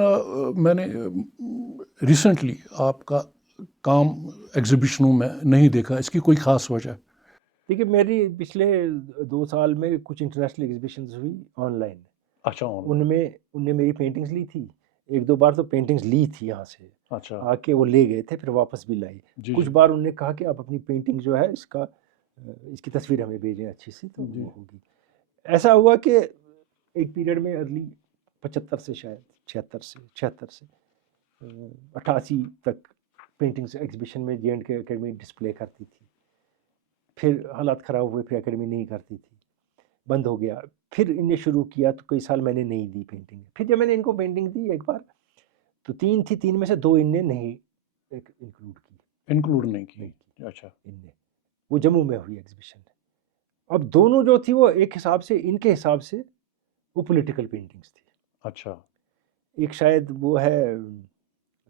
میں نے ریسنٹلی آپ کا کام ایگزیبیشنوں میں نہیں دیکھا. اس کی کوئی خاص وجہ؟ دیکھیے, میری پچھلے 2 سال میں کچھ انٹرنیشنل ایگزیبیشنز ہوئی آن لائن. اچھا. ان نے میری پینٹنگز لی تھی, 1-2 بار تو پینٹنگز لی تھی یہاں سے. اچھا. آ کے وہ لے گئے تھے, پھر واپس بھی لائی. کچھ بار انہوں نے کہا کہ آپ اپنی پینٹنگ جو ہے اس کی تصویر ہمیں بھیجیں اچھی سی, تو وہ ہوگی. ایسا ہوا کہ ایک پیریڈ میں ارلی 75 سے شاید 76 سے 88 تک پینٹنگز ایگزیبیشن میں JNK اکیڈمی ڈسپلے کرتی تھی. پھر حالات خراب ہوئے, پھر اکیڈمی نہیں کرتی تھی, بند ہو گیا. پھر ان نے شروع کیا تو کئی سال میں نے نہیں دی پینٹنگ. پھر جب میں نے ان کو پینٹنگ دی ایک بار, تو 3 تھی, 3 میں سے 2 ان نے نہیں انکلوڈ نہیں کی. اچھا. ان نے وہ جموں میں ہوئی ایگزیبیشن. اب دونوں جو تھی وہ ایک حساب سے ان کے حساب سے وہ پولیٹیکل پینٹنگز تھی. اچھا. ایک شاید وہ ہے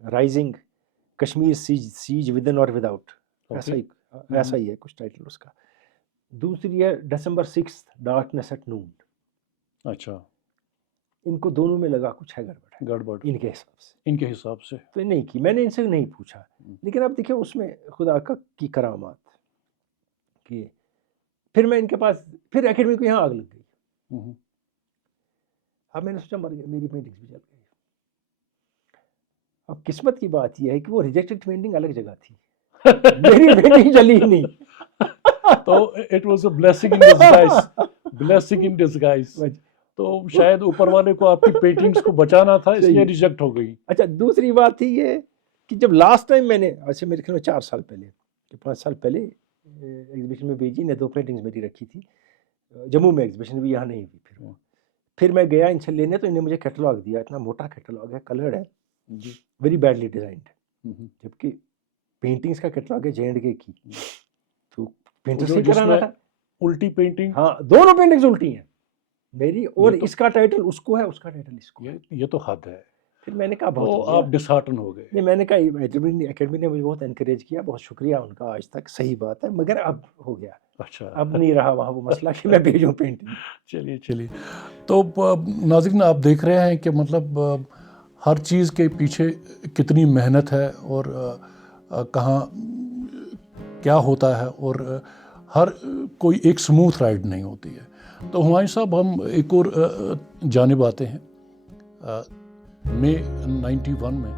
rising Kashmir siege within اور ود آؤٹ، ایسا ہی ہے کچھ ٹائٹل اس کا. دوسری ہے ڈسمبر 6 ڈارکنیس ایٹ نون. اچھا. ان کو دونوں میں لگا کچھ ہے گڑبڑ ان کے حساب سے تو نہیں کی. میں نے ان سے نہیں پوچھا، لیکن اب دیکھیں اس میں خدا کی کرامات کہ پھر میں ان کے پاس پھر اکیڈمی کو یہاں آگ لگ گئی. اب میں نے سوچا میری پینٹنگز بھی جل گئی. اب قسمت کی بات یہ ہے کہ وہ ریجیکٹڈ پینٹنگ الگ جگہ تھی، میری پینٹنگ چلی ہی نہیں. تو it was a blessing in disguise. Blessing in disguise. تو شاید اوپر والے کو آپ کی پینٹنگز کو بچانا تھا، اس لیے ریجیکٹ ہو گئی. اچھا دوسری بات تھی یہ کہ جب لاسٹ ٹائم میں نے ایسے میرے خیال میں 4 سال پہلے 5 سال پہلے ایگزیبیشن میں بھیجی نے 2 پینٹنگز میری رکھی تھی جموں میں، ایگزیبیشن بھی یہاں نہیں ہوئی. پھر میں گیا ان سے لینے تو انہیں مجھے کیٹلاگ دیا، اتنا موٹا کیٹلاگ ہے، کلرڈ ہے، ویری بیڈلی ڈیزائنڈ، جبکہ پینٹنگز کا کیٹلاگ ہے JNK کی. تو پینٹر سے کرانا تھا الٹی پینٹنگ. ہاں دونوں پینٹنگز الٹی ہیں میری، اور اس کا ٹائٹل اس کو ہے، اس کا ٹائٹل اس کو. یہ تو حد ہے. پھر میں نے کہا بہت آپ ڈسہارٹن ہو گئے. نہیں، میں نے کہا اکیڈمی نے مجھے بہت انکریج کیا، بہت شکریہ ان کا آج تک، صحیح بات ہے، مگر اب ہو گیا. اچھا اب نہیں رہا وہاں وہ مسئلہ کہ میں بھیجوں پینٹنگ. چلیے. تو ناظرین آپ دیکھ رہے ہیں کہ مطلب ہر چیز کے پیچھے کتنی محنت ہے اور کہاں کیا ہوتا ہے، اور ہر کوئی ایک سموتھ رائڈ نہیں ہوتی ہے. تو ہمایوں صاحب ہم ایک اور جانب آتے ہیں. مئی 91 میں